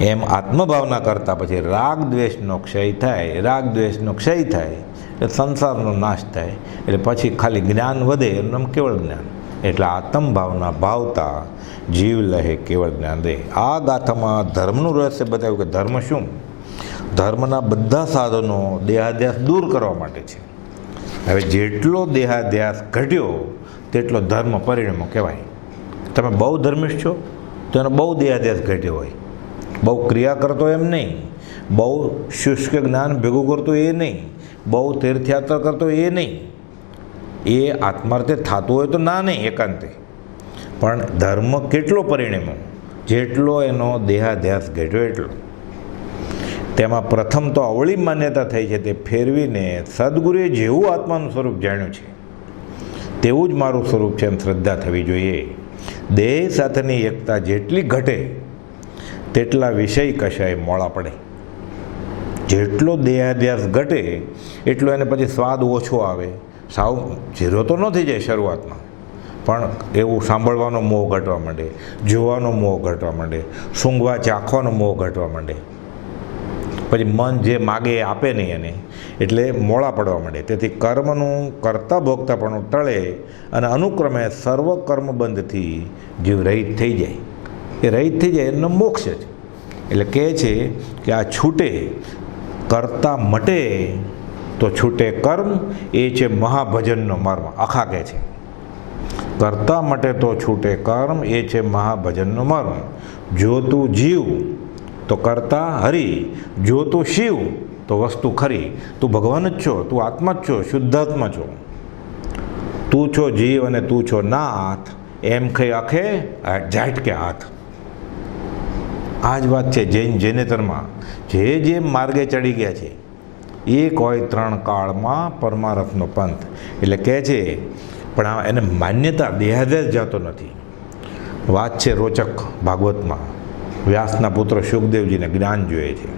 એમ આત્મભાવના કરતાં પછી રાગ દ્વેષનો ક્ષય થાય. રાગ દ્વેષનો ક્ષય થાય એટલે સંસારનો નાશ થાય. એટલે પછી ખાલી જ્ઞાન વધે, એનું નામ કેવળ જ્ઞાન. એટલે આત્મભાવના ભાવતા જીવ લહે કેવળ જ્ઞાન રહે. આ ગાથામાં ધર્મનું રહસ્ય બતાવ્યું કે ધર્મ શું? ધર્મના બધા સાધનો દેહાધ્યાસ દૂર કરવા માટે છે. હવે જેટલો દેહાધ્યાસ ઘટ્યો તેટલો ધર્મ પરિણમો કહેવાય. તમે બહુ ધર્મિષ્ઠ છો તો એનો બહુ દેહાધ્યાસ ઘટ્યો હોય. બહુ ક્રિયા કરતો એમ નહીં, બહુ શુષ્ક જ્ઞાન ભેગું કરતો એ નહીં, બહુ તીર્થયાત્રા કરતો એ નહીં. એ આત્માર્થે થતું હોય તો ના નહીં એકાંતે, પણ ધર્મ કેટલો પરિણમ્યો? જેટલો એનો દેહાધ્યાસ ઘટ્યો એટલો. તેમાં પ્રથમ તો અવળી માન્યતા થઈ છે તે ફેરવીને સદગુરુએ જેવું આત્માનું સ્વરૂપ જાણ્યું છે તેવું જ મારું સ્વરૂપ છે એમ શ્રદ્ધા થવી જોઈએ. દેહ સાથેની એકતા જેટલી ઘટે તેટલા વિષય કશાય મોળા પડે. જેટલો દેહાધ્યાસ ઘટે એટલો એને પછી સ્વાદ ઓછો આવે. સાવ ઝીરો તો ન થઈ જાય શરૂઆતમાં, પણ એવું સાંભળવાનો મોહ ઘટવા માંડે, જોવાનો મોહ ઘટવા માંડે, સૂંઘવા ચાખવાનો મોહ ઘટવા માંડે. પછી મન જે માગે એ આપે નહીં એને, એટલે મોડા પડવા માંડે. તેથી કર્મનું કરતા ભોગતાપણું ટળે અને અનુક્રમે સર્વ કર્મબંધથી જીવ રહિત થઈ જાય. એ રહિત થઈ જાય એનો મોક્ષ જ. એટલે કહે છે કે આ છૂટે કરતા મટે તો છૂટે કર્મ, એ છે મહાભજનનો મર્મ. આખા કહે છે કરતા મટે તો છૂટે કર્મ, એ છે મહાભજનનો મર્મ. જો તું જીવ તો કરતા હરિ, જો તું શિવ તો વસ્તુ ખરી. તું ભગવાન જ છો, તું આત્મા જ છો, શુદ્ધાત્મા છો. તું છો જીવ અને તું છો નાથ, એમ કઈ આખે જાટ કે હાથ. આ જ વાત છે જૈનેતરમાં. જે માર્ગે ચડી ગયા છે એક હોય 3 કાળમાં પરમારથનો પંથ. એટલે કહે છે પણ એને માન્યતા દેહાદેશ જતો નથી. વાત છે રોચક ભાગવતમાં. વ્યાસના પુત્ર શુકદેવજીને જ્ઞાન જોઈએ છે.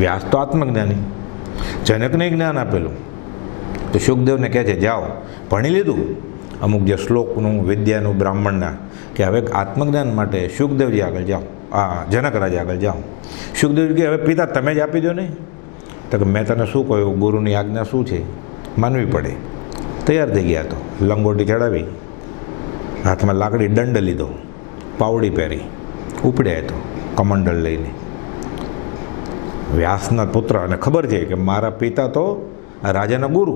વ્યાસ તો આત્મજ્ઞાની, જનકને જ્ઞાન આપેલું. તો શુકદેવને કહે છે જાઓ ભણી લીધું અમુક જે શ્લોકનું વિદ્યાનું બ્રાહ્મણના, કે હવે આત્મજ્ઞાન માટે શુકદેવજી આગળ જાઓ, જનક રાજા આગળ જાઓ. શુકદેવજી કે હવે પિતા તમે જ આપી દો ને. તો કે મેં તને શું કહ્યું, ગુરુની આજ્ઞા શું છે માનવી પડે. તૈયાર થઈ ગયા. તો લંગોટી ચડાવી, હાથમાં લાકડી દંડ લીધો, પાવડી પહેરી ઉપડ્યા તો કમંડળ લઈને. વ્યાસના પુત્ર, અને ખબર છે કે મારા પિતા તો આ રાજાના ગુરુ.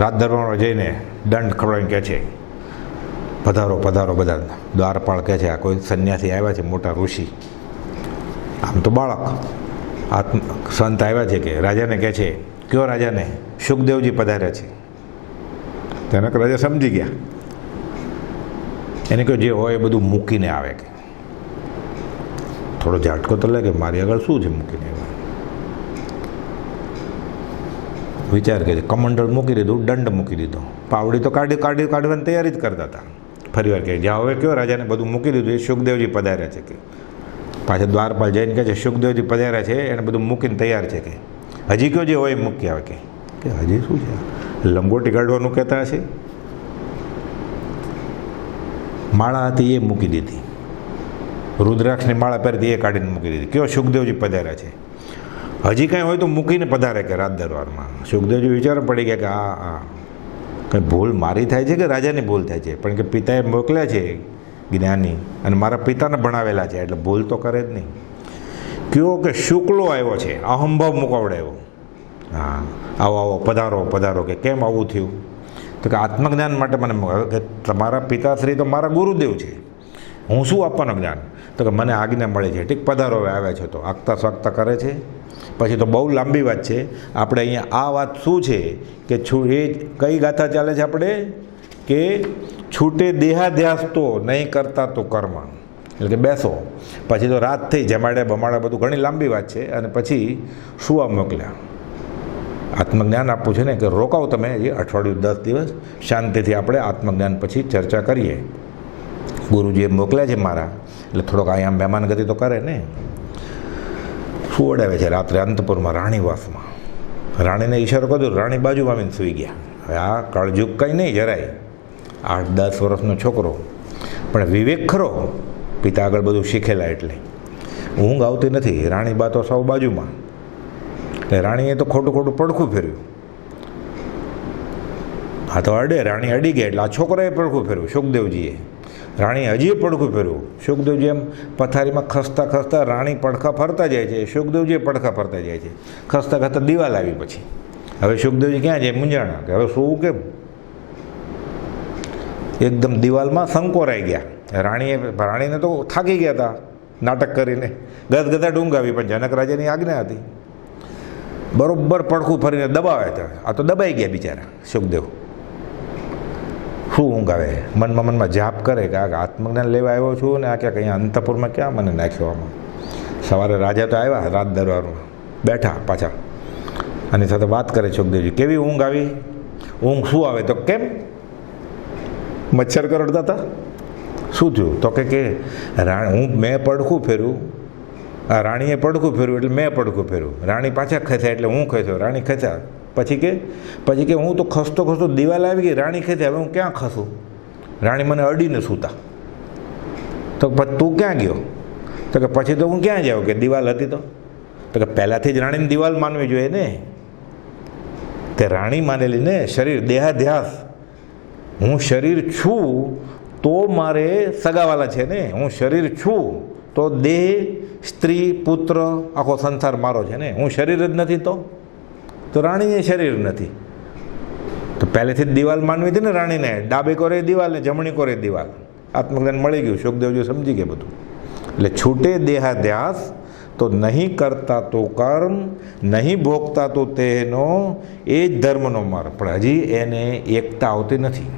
રાજ દરબારમાં જઈને દંડ ખવડાવીને કહે છે પધારો પધારો. બધા દ્વારપાળ કહે છે આ કોઈ સંન્યાસી આવ્યા છે, મોટા ઋષિ, આમ તો બાળક. સંત આવ્યા છે કે રાજાને કહે છે કયો રાજાને, શુકદેવજી પધાર્યા છે. તેને રાજા સમજી ગયા. એને કહ્યું જે હોય એ બધું મૂકીને આવે. કે થોડો ઝાટકો તો લાગે મારી આગળ શું છે મૂકીને આવે. વિચાર કરે કમંડળ મૂકી દીધું, દંડ મૂકી દીધો, પાવડી તો કાઢવાની તૈયારી જ કરતા હતા. ફરી વાર કહે જ્યાં હવે કયો રાજાને બધું મૂકી દીધું, એ શુકદેવજી પધાર્યા છે. કે પાછા દ્વારપાલ જઈને કહે છે શુકદેવજી પધાર્યા છે, એને બધું મૂકીને તૈયાર છે. કે હજી કયો જે હોય એ મૂકી આવે. કે હજી શું છે, લંગોટી કાઢવાનું કહેતા હશે. માળા હતી એ મૂકી દીધી, રુદ્રાક્ષની માળા પહેરતી એ કાઢીને મૂકી દીધી. કયો શુકદેવજી પધાર્યા છે, હજી કાંઈ હોય તો મૂકીને પધારે કે રાજ દરબારમાં. શુકદેવજી વિચાર પડી ગયા કે આ કંઈ ભૂલ મારી થાય છે કે રાજાની ભૂલ થાય છે. પણ કે પિતાએ મોકલ્યા છે જ્ઞાની, અને મારા પિતાને ભણાવેલા છે, એટલે ભૂલ તો કરે જ નહીં. કયો કે શુક્લો આવ્યો છે, અહંભાવ મુકાવડાવ્યો. હા આવો આવો પધારો પધારો. કે કેમ આવું થયું? તો કે આત્મજ્ઞાન માટે મને કે તમારા પિતાશ્રી તો મારા ગુરુદેવ છે, હું શું આપવાનું જ્ઞાન? તો કે મને આજ્ઞા મળે છે. ઠીક પધારો હવે આવ્યા છે. તો આગતા સ્વાગતા કરે છે. પછી તો બહુ લાંબી વાત છે. આપણે અહીંયા આ વાત શું છે કે એ કઈ ગાથા ચાલે છે આપણે, કે છૂટે દેહાધ્યાસ તો નહીં કરતા તો કર્મ. એટલે કે બેસો. પછી તો રાત થઈ, જમાડે બમાડે બધું, ઘણી લાંબી વાત છે. અને પછી સુવા મોકલ્યા. આત્મજ્ઞાન આપવું છે ને, કે રોકાવ તમે હજી અઠવાડિયું 10 દિવસ શાંતિથી આપણે આત્મજ્ઞાન પછી ચર્ચા કરીએ. ગુરુજીએ મોકલ્યા છે મારા, એટલે થોડોક અહીંયા મહેમાન ગતિ તો કરે ને. સુવડાવે છે રાત્રે અંતપુરમાં રાણીવાસમાં. રાણીને ઈશારો કર્યો, રાણી બાજુમાં આવીને સૂઈ ગયા. હવે આ કળજુગ કંઈ નહીં જરાય, 8-10 વર્ષનો છોકરો, પણ વિવેક ખરો. પિતા આગળ બધું શીખેલા એટલે ઊંઘ આવતી નથી. રાણી બા તો સૌ બાજુમાં. એટલે રાણીએ તો ખોટું પડખું ફેર્યું. હા તો અડે, રાણી અડી ગયા એટલે આ છોકરાએ પડખું ફેર્યું શુકદેવજીએ. રાણીએ હજી પડખું ફેર્યું. શુકદેવજી એમ પથારીમાં ખસતા ખસતા રાણી પડખા ફરતા જાય છે, શુકદેવજી પડખા ફરતા જાય છે. ખસતા ખસતા દિવાલ આવી. પછી હવે શુકદેવજી ક્યાં જાય, મૂંઝાણા કે હવે શું કેમ. એકદમ દિવાલમાં સંકોરાઈ ગયા. રાણીને તો થાકી ગયા હતા નાટક કરીને, ગદગદાટ ઊંઘ આવી. પણ જનક રાજાની આજ્ઞા હતી. બરોબર પડખું ફરીને દબાવે છે. આ તો દબાઈ ગયા બિચારા શુકદેવ. શું ઊંઘ આવે? મનમાં જાપ કરે કે આ આત્મજ્ઞાન લેવા આવ્યો છું ને આ ક્યાંક અહીંયા અંતપુરમાં ક્યાં મને નાખ્યો આમાં. સવારે રાજા તો આવ્યા રાજ દરબારમાં, બેઠા પાછા, આની સાથે વાત કરે શુકદેવજી. કેવી ઊંઘ આવી? ઊંઘ શું આવે? તો કેમ મચ્છર કરડતા હતા? શું થયું? તો કે મેં પડખું ફેર્યું, આ રાણીએ પડખું ફેર્યું એટલે મેં પડખું ફેર્યું. રાણી પાછા ખસ્યા એટલે હું ખસ્યો, રાણી ખસ્યા. પછી કે હું તો ખસતો દિવાલ આવી ગઈ, રાણી ખસે, હવે હું ક્યાં ખસું? રાણી મને અડીને સૂતા. તો તું ક્યાં ગયો? તો કે પછી તો હું ક્યાં જાઉં, કે દિવાલ હતી તો તો કે પહેલાંથી જ રાણીની દિવાલ માનવી જોઈએ ને, તે રાણી માનેલી ને. શરીર દેહાધ્યાસ, હું શરીર છું તો મારે સગાવાલા છે ને, હું શરીર છું તો દેહ, સ્ત્રી, પુત્ર, આખો સંસાર મારો છે ને. હું શરીર જ નથી તો રાણીએ શરીર નથી. તો પહેલેથી જ દિવાલ માનવી હતી ને રાણીને. ડાબે કોરે દિવાલ ને જમણી કોરે દિવાલ. આત્મજ્ઞાન મળી ગયું, સુખદેવજી સમજી ગયા બધું. એટલે છૂટે દેહાધ્યાસ તો નહીં કરતા તો કર્મ, નહીં ભોગતા તો તેનો, એ જ ધર્મનો માર્ગ. પણ હજી એને એકતા આવતી નથી,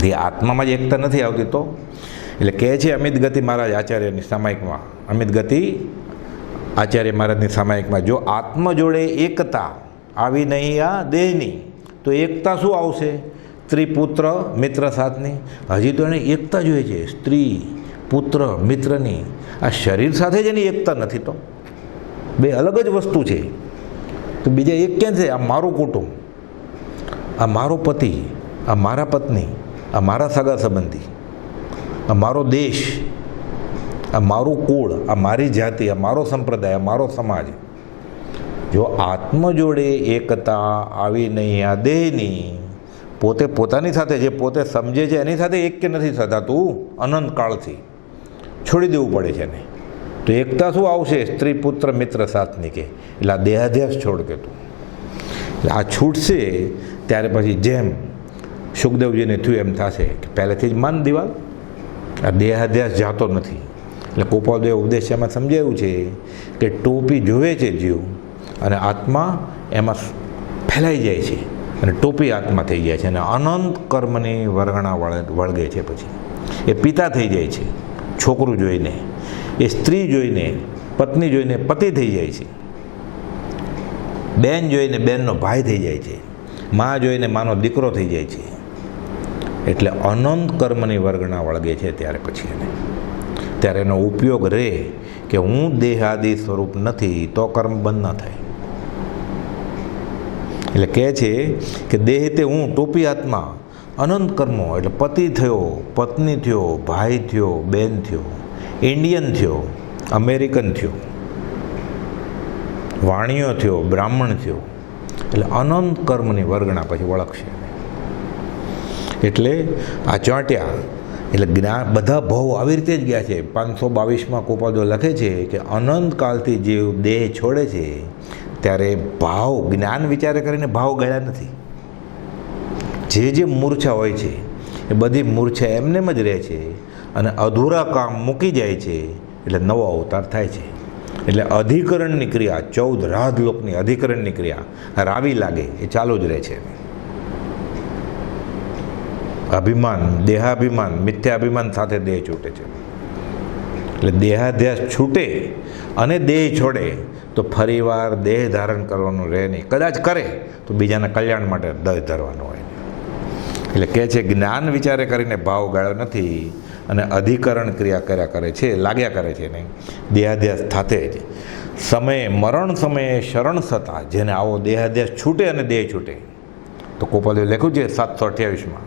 હજી આત્મામાં જ એકતા નથી આવતી. તો એટલે કહે છે અમિત ગતિ મહારાજ આચાર્યની સામાયિકમાં, અમિત ગતિ આચાર્ય મહારાજની સામાયિકમાં, જો આત્મ જોડે એકતા આવી નહીં આ દેહની, તો એકતા શું આવશે? સ્ત્રી, પુત્ર, મિત્ર સાથની. હજી તો એને એકતા જોઈએ છે, સ્ત્રી, પુત્ર, મિત્રની. આ શરીર સાથે જ એની એકતા નથી. તો બે અલગ જ વસ્તુ છે. તો બીજા એક ક્યાં છે? આ મારું કુટુંબ, આ મારો પતિ, આ મારા પત્ની, આ મારા સગા સંબંધી, આ મારો દેશ, આ મારું કુળ, આ મારી જાતિ, આ મારો સંપ્રદાય, આ મારો સમાજ. જો આત્મ જોડે એકતા આવી નહીં આ દેહની, પોતે પોતાની સાથે, જે પોતે સમજે છે એની સાથે એક કે નથી થતું, અનંત કાળથી છોડી દેવું પડે છે ને. તો એકતા શું આવશે? સ્ત્રી, પુત્ર, મિત્ર સાથની કે. એટલે આ દેહાધ્યાસ છોડ કે તું. એટલે આ છૂટશે ત્યારે પછી જેમ સુખદેવજીને થયું એમ થશે કે પહેલેથી જ માન દિવાલ, આ દેહાધ્યાસ જાતો નથી. એટલે ગોપાલદેવ ઉપદેશ્યમાં સમજાયું છે કે ટોપી જોવે છે જીવ અને આત્મા એમાં ફેલાઈ જાય છે અને ટોપી આત્મા થઈ જાય છે અને અનંત કર્મની વરગણા વળગે છે. પછી એ પિતા થઈ જાય છે છોકરું જોઈને, એ સ્ત્રી જોઈને, પત્ની જોઈને પતિ થઈ જાય છે, બેન જોઈને બેનનો ભાઈ થઈ જાય છે, મા જોઈને માનો દીકરો થઈ જાય છે. એટલે અનંત કર્મની વરગણા વળગે છે. ત્યારે પછી ત્યારે એનો ઉપયોગ રહે કે હું દેહાદિ સ્વરૂપ નથી, તો કર્મ બંધ ન થાય. એટલે કહે છે કે દેહ તે હું, ટોપી આત્મા, અનંત કર્મો. એટલે પતિ થયો, પત્ની થયો, ભાઈ થયો, બેન થયો, ઇન્ડિયન થયો, અમેરિકન થયો, વાણિયો થયો, બ્રાહ્મણ થયો. એટલે અનંત કર્મની વરગણા પછી વળગશે. એટલે આ ચોંટ્યા એટલે જ્ઞાન, બધા ભાવ આવી રીતે જ ગયા છે. 522માં કોપાદો લખે છે કે અનંત કાળથી જીવ દેહ છોડે છે ત્યારે ભાવ, જ્ઞાન વિચારે કરીને ભાવ ગયા નથી. જે મૂર્છા હોય છે એ બધી મૂર્છા એમનેમ જ રહે છે અને અધૂરા કામ મૂકી જાય છે એટલે નવો અવતાર થાય છે. એટલે અધિકરણની ક્રિયા, 14 રાહતલોકની અધિકરણની ક્રિયા રાવી લાગે એ ચાલુ જ રહે છે. અભિમાન, દેહાભિમાન, મિથ્યાભિમાન સાથે દેહ છૂટે છે. એટલે દેહાધ્યાસ છૂટે અને દેહ છોડે તો ફરીવાર દેહ ધારણ કરવાનું રહે નહીં. કદાચ કરે તો બીજાના કલ્યાણ માટે દેહ ધરવાનું હોય. એટલે કહે છે જ્ઞાન વિચારે કરીને ભાવ ગાળ્યો નથી અને અધિકરણ ક્રિયા કર્યા કરે છે, લાગ્યા કરે છે નહીં. દેહાધ્યાસ થાતે જ સમયે, મરણ સમયે શરણ થતા જેને આવો દેહાધ્યાસ છૂટે અને દેહ છૂટે. તો કોપાલે લખ્યું છે 728માં,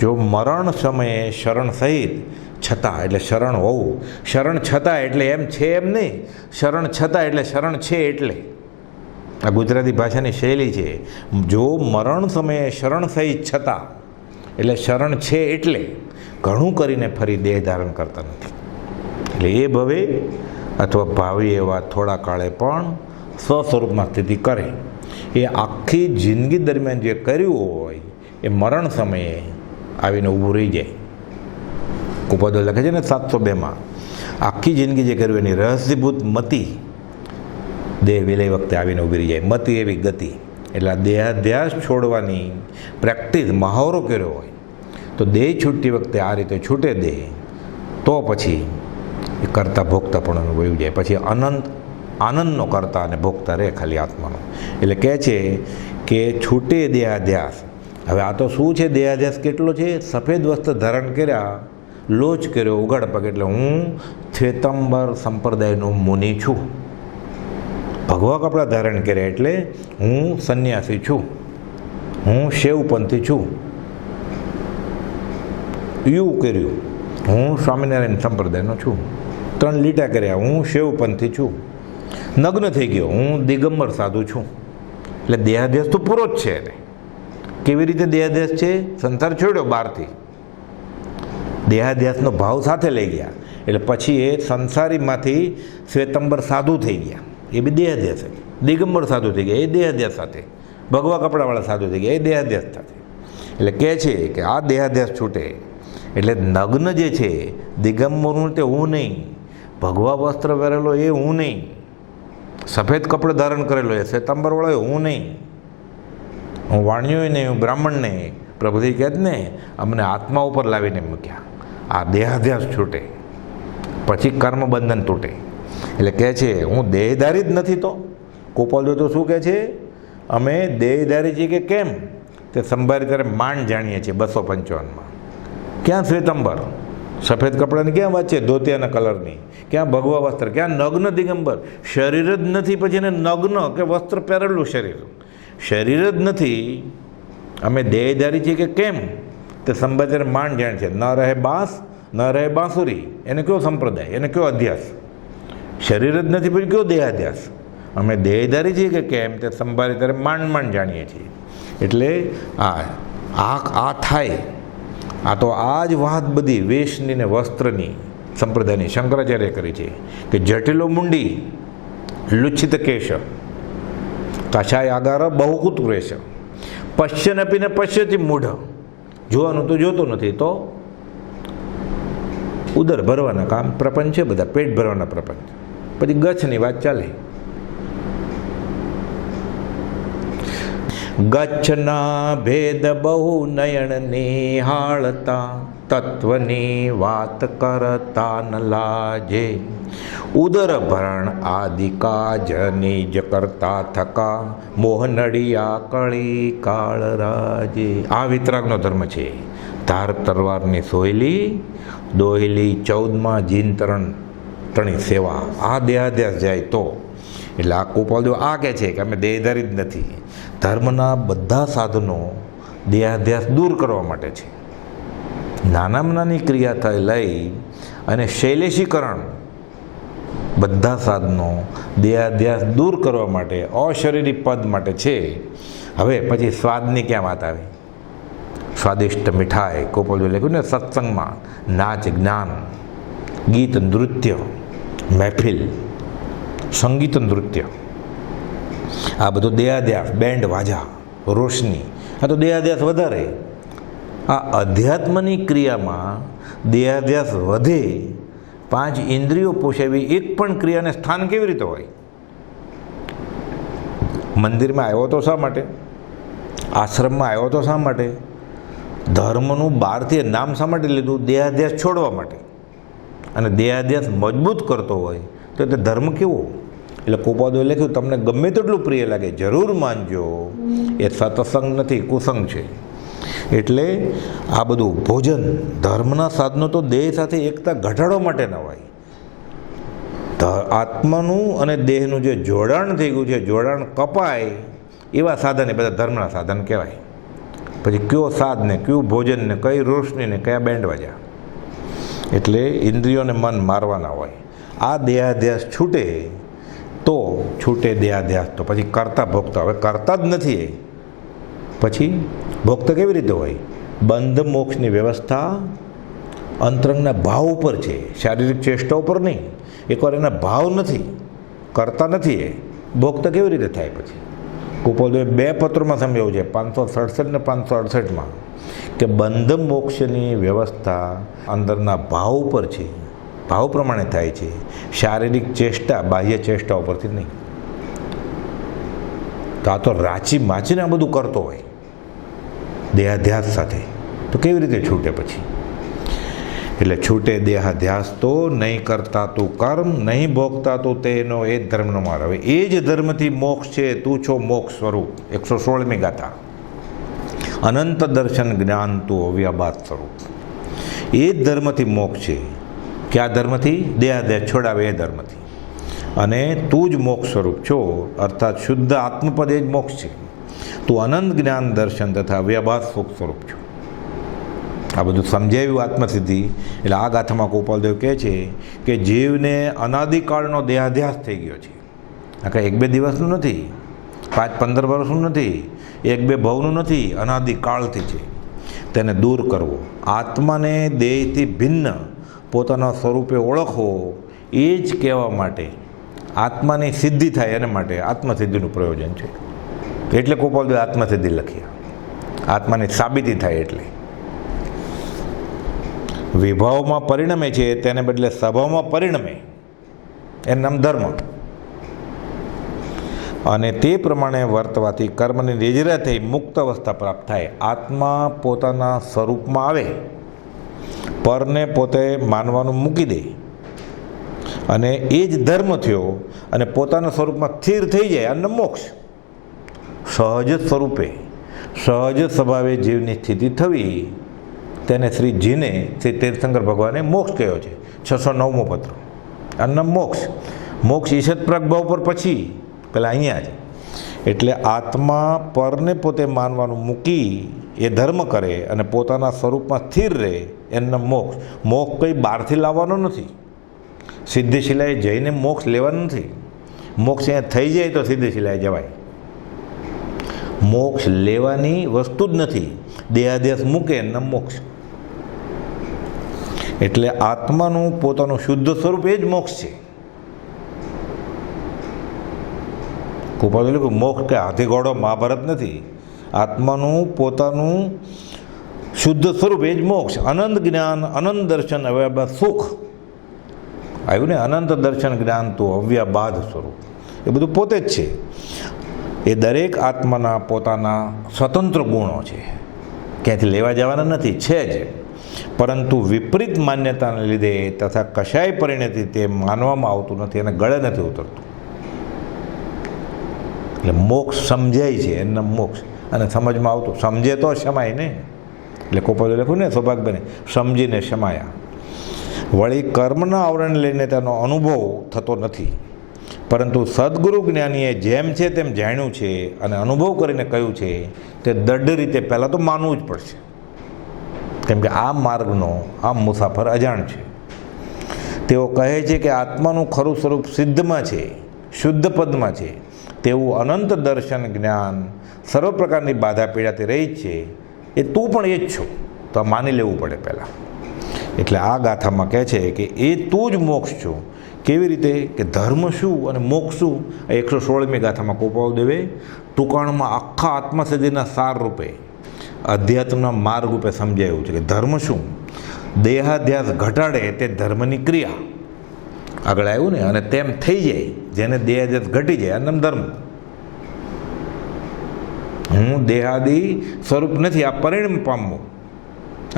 જો મરણ સમયે શરણ સહિત છતાં, એટલે શરણ હોવું, શરણ છતાં એટલે એમ છે એમ નહીં, શરણ છતાં એટલે શરણ છે એટલે. આ ગુજરાતી ભાષાની શૈલી છે. જો મરણ સમયે શરણ સહિત છતાં એટલે શરણ છે એટલે ઘણું કરીને ફરી દેહ ધારણ કરતા નથી. એટલે એ ભવે અથવા ભાવિ એવા થોડા કાળે પણ સ્વસ્વરૂપમાં સ્થિતિ કરે. એ આખી જિંદગી દરમિયાન જે કર્યું હોય એ મરણ સમયે આવીને ઊભું રહી જાય. કુપદો લખે છે ને 702માં, આખી જિંદગી જે કર્યું એની રહસ્યભૂત મતિ દેહ વિલય વખતે આવીને ઊભી રહી જાય. મતિ એવી ગતિ. એટલે આ દેહાધ્યાસ છોડવાની પ્રેક્ટિસ, મહાવરો કર્યો હોય તો દેહ છૂટતી વખતે આ રીતે છૂટે દેહ, તો પછી એ કરતા ભોગતા પણ વયું જાય. પછી અનંત આનંદનો કરતા અને ભોગતા રહે ખાલી આત્માનો. એટલે કહે છે કે છૂટે દેહાધ્યાસ. હવે આ તો શું છે? દેહાધ્યાસ કેટલો છે? સફેદ વસ્ત્ર ધારણ કર્યા, લોચ કર્યો, ઉઘાડ પગ, એટલે હું શ્વેતંબર સંપ્રદાયનો મુનિ છું. ભગવા કપડાં ધારણ કર્યા એટલે હું સંન્યાસી છું, હું શૈવપંથી છું. એવું કર્યું, હું સ્વામિનારાયણ સંપ્રદાયનો છું. 3 લીટા કર્યા, હું શૈવપંથી છું. નગ્ન થઈ ગયો, હું દિગંબર સાધુ છું, એટલે દેહાધ્યાસ તો પૂરો જ છે એને. કેવી રીતે દેહાધ્યાસ છે? સંસાર છોડ્યો બહારથી, દેહાધ્યાસનો ભાવ સાથે લઈ ગયા, એટલે પછી એ સંસારીમાંથી શ્વેતંબર સાધુ થઈ ગયા, એ બી દેહાધ્યાસ. દિગંબર સાધુ થઈ ગયા, એ દેહાધ્યાસ સાથે. ભગવા કપડાવાળા સાધુ થઈ ગયા, એ દેહાધ્યાસ સાથે. એટલે કહે છે કે આ દેહાધ્યાસ છૂટે એટલે નગ્ન જે છે દિગંબરનું તે હું નહીં, ભગવા વસ્ત્ર પહેરેલો એ હું નહીં, સફેદ કપડે ધારણ કરેલો એ શ્વેતાંબરવાળો એ હું નહીં, હું વાણિયો નહીં, હું બ્રાહ્મણ નહીં. પ્રભુજી કહે ને અમને આત્મા ઉપર લાવીને મૂક્યા. આ દેહાધ્યાસ છૂટે પછી કર્મ બંધન તૂટે. એટલે કહે છે હું દેહધારી જ નથી. તો ગોપાલદેવ તો શું કહે છે? અમે દેહધારી છીએ કે કેમ? તે સંભારી ત્યારે માંડ જાણીએ છીએ 255માં. ક્યાં શ્વેતંબર સફેદ કપડાની ક્યાં વાત છે? ધોતિયાના કલરની. ક્યાં ભગવા વસ્ત્ર? ક્યાં નગ્ન દિગંબર? શરીર જ નથી, પછી એને નગ્ન કે વસ્ત્ર પહેરેલું શરીર, શરીર જ નથી. અમે દેહધારી છીએ કે કેમ? તે સંભારી ત્યારે માંડ જાણે છે. ન રહે બાંસ ન રહે બાંસુરી, એને કયો સંપ્રદાય, એને કયો અધ્યાસ? શરીર જ નથી, પછી કયો દેહાધ્યાસ? અમે દેહધારી છીએ કે કેમ? તે સંભારી ત્યારે માંડ જાણીએ છીએ. એટલે આ થાય. આ તો આ જ વાત બધી વેશની ને વસ્ત્રની સંપ્રદાયની શંકરાચાર્ય કરી છે કે જટિલો મુંડી લુચ્છિત કેશ કશાય આગાર બહુકૂત વેશ પશ્યન આપીને પશ્યથી મૂઢ. જોવાનું તો જોતો નથી, તો ઉદર ભરવાના કામ પ્રપંચ છે બધા, પેટ ભરવાના પ્રપંચ. પછી ગચ્છની વાત ચાલે. ગચ્છના ભેદ બહુ નયન નિહાળતા, તત્વની વાત કરતા ન લાજે, ઉદર ભરણ આદિ કાજ નિજ કરતા થકા, મોહનડિયા કળી કાળ રાજે. આ વિતરાગનો ધર્મ છે. ધાર તરવારની સોયલી, દોયલી 14માં જીન તણી સેવા. આ દેહાધ્યાસ જાય તો. એટલે આ ગોપાલદેવ આ કહે છે કે અમે દેહધારી જ નથી. ધર્મના બધા સાધનો દેહાધ્યાસ દૂર કરવા માટે છે. નાનામાં નાની ક્રિયાથી લઈ અને શૈલેષીકરણ બધા સાધનો દેહાધ્યાસ દૂર કરવા માટે, અશરીરી પદ માટે છે. હવે પછી સ્વાદની ક્યાં વાત આવે? સ્વાદિષ્ટ મીઠાઈ ગોપાલદેવ લખ્યું ને સત્સંગમાં નાચ, જ્ઞાન, ગીત, નૃત્ય, મહેફિલ, સંગીત, નૃત્ય, આ બધું દેહાધ્યાસ, બેન્ડ વાજા, રોશની, આ તો દેહાધ્યાસ વધારે. આ અધ્યાત્મની ક્રિયામાં દેહાધ્યાસ વધે. 5 ઇન્દ્રિયો પોષાવી એક પણ ક્રિયાને સ્થાન કેવી રીતે હોય? મંદિરમાં આવ્યો તો શા માટે? આશ્રમમાં આવ્યો તો શા માટે? ધર્મનું બહારથી નામ શા માટે લીધું? દેહાધ્યાસ છોડવા માટે. અને દેહાધ્યાસ મજબૂત કરતો હોય તો તે ધર્મ કેવો? એટલે ગોપાલદેવે લખ્યું તમને ગમે તેટલું પ્રિય લાગે જરૂર માનજો, એ સત્સંગ નથી, કુસંગ છે. એટલે આ બધું ભોજન, ધર્મના સાધનો તો દેહ સાથે એકતા ઘટાડવા માટે ન હોય. આત્માનું અને દેહનું જે જોડાણ થઈ ગયું છે, જોડાણ કપાય એવા સાધન એ બધા ધર્મના સાધન કહેવાય. પછી કયો સાધ ને કયું ભોજન ને કઈ રોશની ને કયા બેન્ડ વાજા. એટલે ઇન્દ્રિયોને મન મારવાના હોય. આ દેહાધ્યાસ છૂટે તો છૂટે દેહાધ્યાસ. તો પછી કરતા ભોગતા, હવે કરતા જ નથી, પછી ભોગતા કેવી રીતે હોય? બંધ મોક્ષની વ્યવસ્થા અંતરંગના ભાવ ઉપર છે, શારીરિક ચેષ્ટા ઉપર નહીં. એકવાર એના ભાવ નથી, કરતા નથી, એ ભોગતા કેવી રીતે થાય? પછી ગોપાલદેવે 2 પત્રોમાં સમજાવ્યું છે, 567 ને 568માં, કે બંધ મોક્ષની વ્યવસ્થા અંદરના ભાવ ઉપર છે, ભાવ પ્રમાણે થાય છે, શારીરિક ચેષ્ટા બાહ્ય ચેષ્ટા ઉપરથી નહીં. તો આ તો રાચી માચીને આ બધું કરતો હોય દેહાધ્યાસ સાથે, તો કેવી રીતે છૂટે પછી? એટલે છૂટે દેહાધ્યાસ તો નહીં કરતા તું કર્મ, નહીં ભોગતા તું તેનો એ જ ધર્મનો માર. હવે એ જ ધર્મથી મોક્ષ છે, તું છો મોક્ષ સ્વરૂપ. 116મી ગાથા. અનંત દર્શન જ્ઞાન તું અવ્યાબાદ સ્વરૂપ. એ જ ધર્મથી મોક્ષ છે. કયા ધર્મથી? દેહાધ્યાસ છોડાવે એ ધર્મથી. અને તું જ મોક્ષ સ્વરૂપ છો, અર્થાત શુદ્ધ આત્મપદ એ જ મોક્ષ છે. તું અનંત જ્ઞાન દર્શન તથા અવ્યાભાસ સુખ સ્વરૂપ છો. આ બધું સમજાવ્યું આત્મસિદ્ધિ. એટલે આ ગાથામાં ગોપાલદેવ કહે છે કે જીવને અનાદિકાળનો દેહાધ્યાસ થઈ ગયો છે. આ કાંઈ 1-2 દિવસનું નથી, 5-15 વર્ષનું નથી, 1-2 ભવનું નથી, અનાદિકાળથી છે. તેને દૂર કરવો, આત્માને દેહથી ભિન્ન પોતાના સ્વરૂપે ઓળખવો, એ જ કહેવા માટે આત્માની સિદ્ધિ થાય એના માટે આત્મસિદ્ધિનું પ્રયોજન છે. એટલે ગોપાલદેવે આત્મસિદ્ધિ લખી, આત્માની સાબિતી થાય. એટલે વિભાવમાં પરિણમે છે તેને બદલે સ્વભાવમાં પરિણમે, એનું નામ ધર્મ. અને તે પ્રમાણે વર્તવાથી કર્મની નિજરા થઈ મુક્ત અવસ્થા પ્રાપ્ત થાય. આત્મા પોતાના સ્વરૂપમાં આવે, પરને પોતે માનવાનું મૂકી દે, અને એ જ ધર્મ થયો, અને પોતાના સ્વરૂપમાં સ્થિર થઈ જાય. અને મોક્ષ સહજ સ્વરૂપે સહજ સ્વભાવે જીવની સ્થિતિ થવી, તેને શ્રીજીને શ્રી તીર્થંકર ભગવાને મોક્ષ કહ્યો છે. 609મો પત્ર. અને મોક્ષ, મોક્ષ ઈશત પ્રગભાવ પર પછી, પહેલાં અહીંયા જ. એટલે આત્મા પરને પોતે માનવાનું મૂકી એ ધર્મ કરે અને પોતાના સ્વરૂપમાં સ્થિર રહે, એમના મોક્ષ. મોક્ષ કંઈ બહારથી લાવવાનો નથી, સિદ્ધિશિલાએ જઈને મોક્ષ લેવાનો નથી. મોક્ષ અહીંયા થઈ જાય તો સિદ્ધિશિલાએ જવાય. મોક્ષ લેવાની વસ્તુ જ નથી, દેહાદેશ મૂકે એમના મોક્ષ. એટલે આત્માનું પોતાનું શુદ્ધ સ્વરૂપ એ જ મોક્ષ છે. કૃપાલુ મોક્ષ કે હાથી ઘોડો મહાભારત નથી. આત્માનું પોતાનું શુદ્ધ સ્વરૂપ એ જ મોક્ષ. અનંત જ્ઞાન, અનંત દર્શન, અવ્યાબાદ સુખ આવ્યું ને. અનંત દર્શન, જ્ઞાન તો અવ્યાબાદ સ્વરૂપ, એ બધું પોતે જ છે. એ દરેક આત્માના પોતાના સ્વતંત્ર ગુણો છે, ક્યાંથી લેવા જવાના નથી, છે જ. પરંતુ વિપરીત માન્યતાને લીધે તથા કશાય પરિણતિ તે માનવામાં આવતું નથી અને ગળે નથી ઉતરતું. એટલે મોક્ષ સમજાય છે, એમના મોક્ષ. અને સમજમાં આવતું, સમજે તો શમાય ને. એટલે કોપલે લખ્યું ને સૌભાગ્યને, સમજીને શમાયા. વળી કર્મના આવરણ લઈને તેનો અનુભવ થતો નથી, પરંતુ સદગુરુ જ્ઞાનીએ જેમ છે તેમ જાણ્યું છે અને અનુભવ કરીને કહ્યું છે તે દઢ રીતે પહેલાં તો માનવું જ પડશે. કેમ કે આ માર્ગનો આ મુસાફર અજાણ છે. તેઓ કહે છે કે આત્માનું ખરું સ્વરૂપ સિદ્ધમાં છે, શુદ્ધ પદમાં છે. તેવું અનંત દર્શન, જ્ઞાન, સર્વ પ્રકારની બાધા પીડાથી રહી જ છે. એ તું પણ એ જ છો, તો આ માની લેવું પડે પહેલાં. એટલે આ ગાથામાં કહે છે કે એ તું જ મોક્ષ છો. કેવી રીતે કે ધર્મ શું અને મોક્ષ શું, 116મી ગાથામાં ગોપાલદેવે ટૂંકાણમાં આખા આત્મસિદ્ધિના સાર રૂપે, અધ્યાત્મના માર્ગ રૂપે સમજાયું છે કે ધર્મ શું. દેહાધ્યાસ ઘટાડે તે ધર્મની ક્રિયા, આગળ આવ્યું ને. અને તેમ થઈ જાય જેને દેહાધ્યાસ ઘટી જાય, આનું ધર્મ. હું દેહાદી સ્વરૂપ નથી, આ પરિણામ પામવું,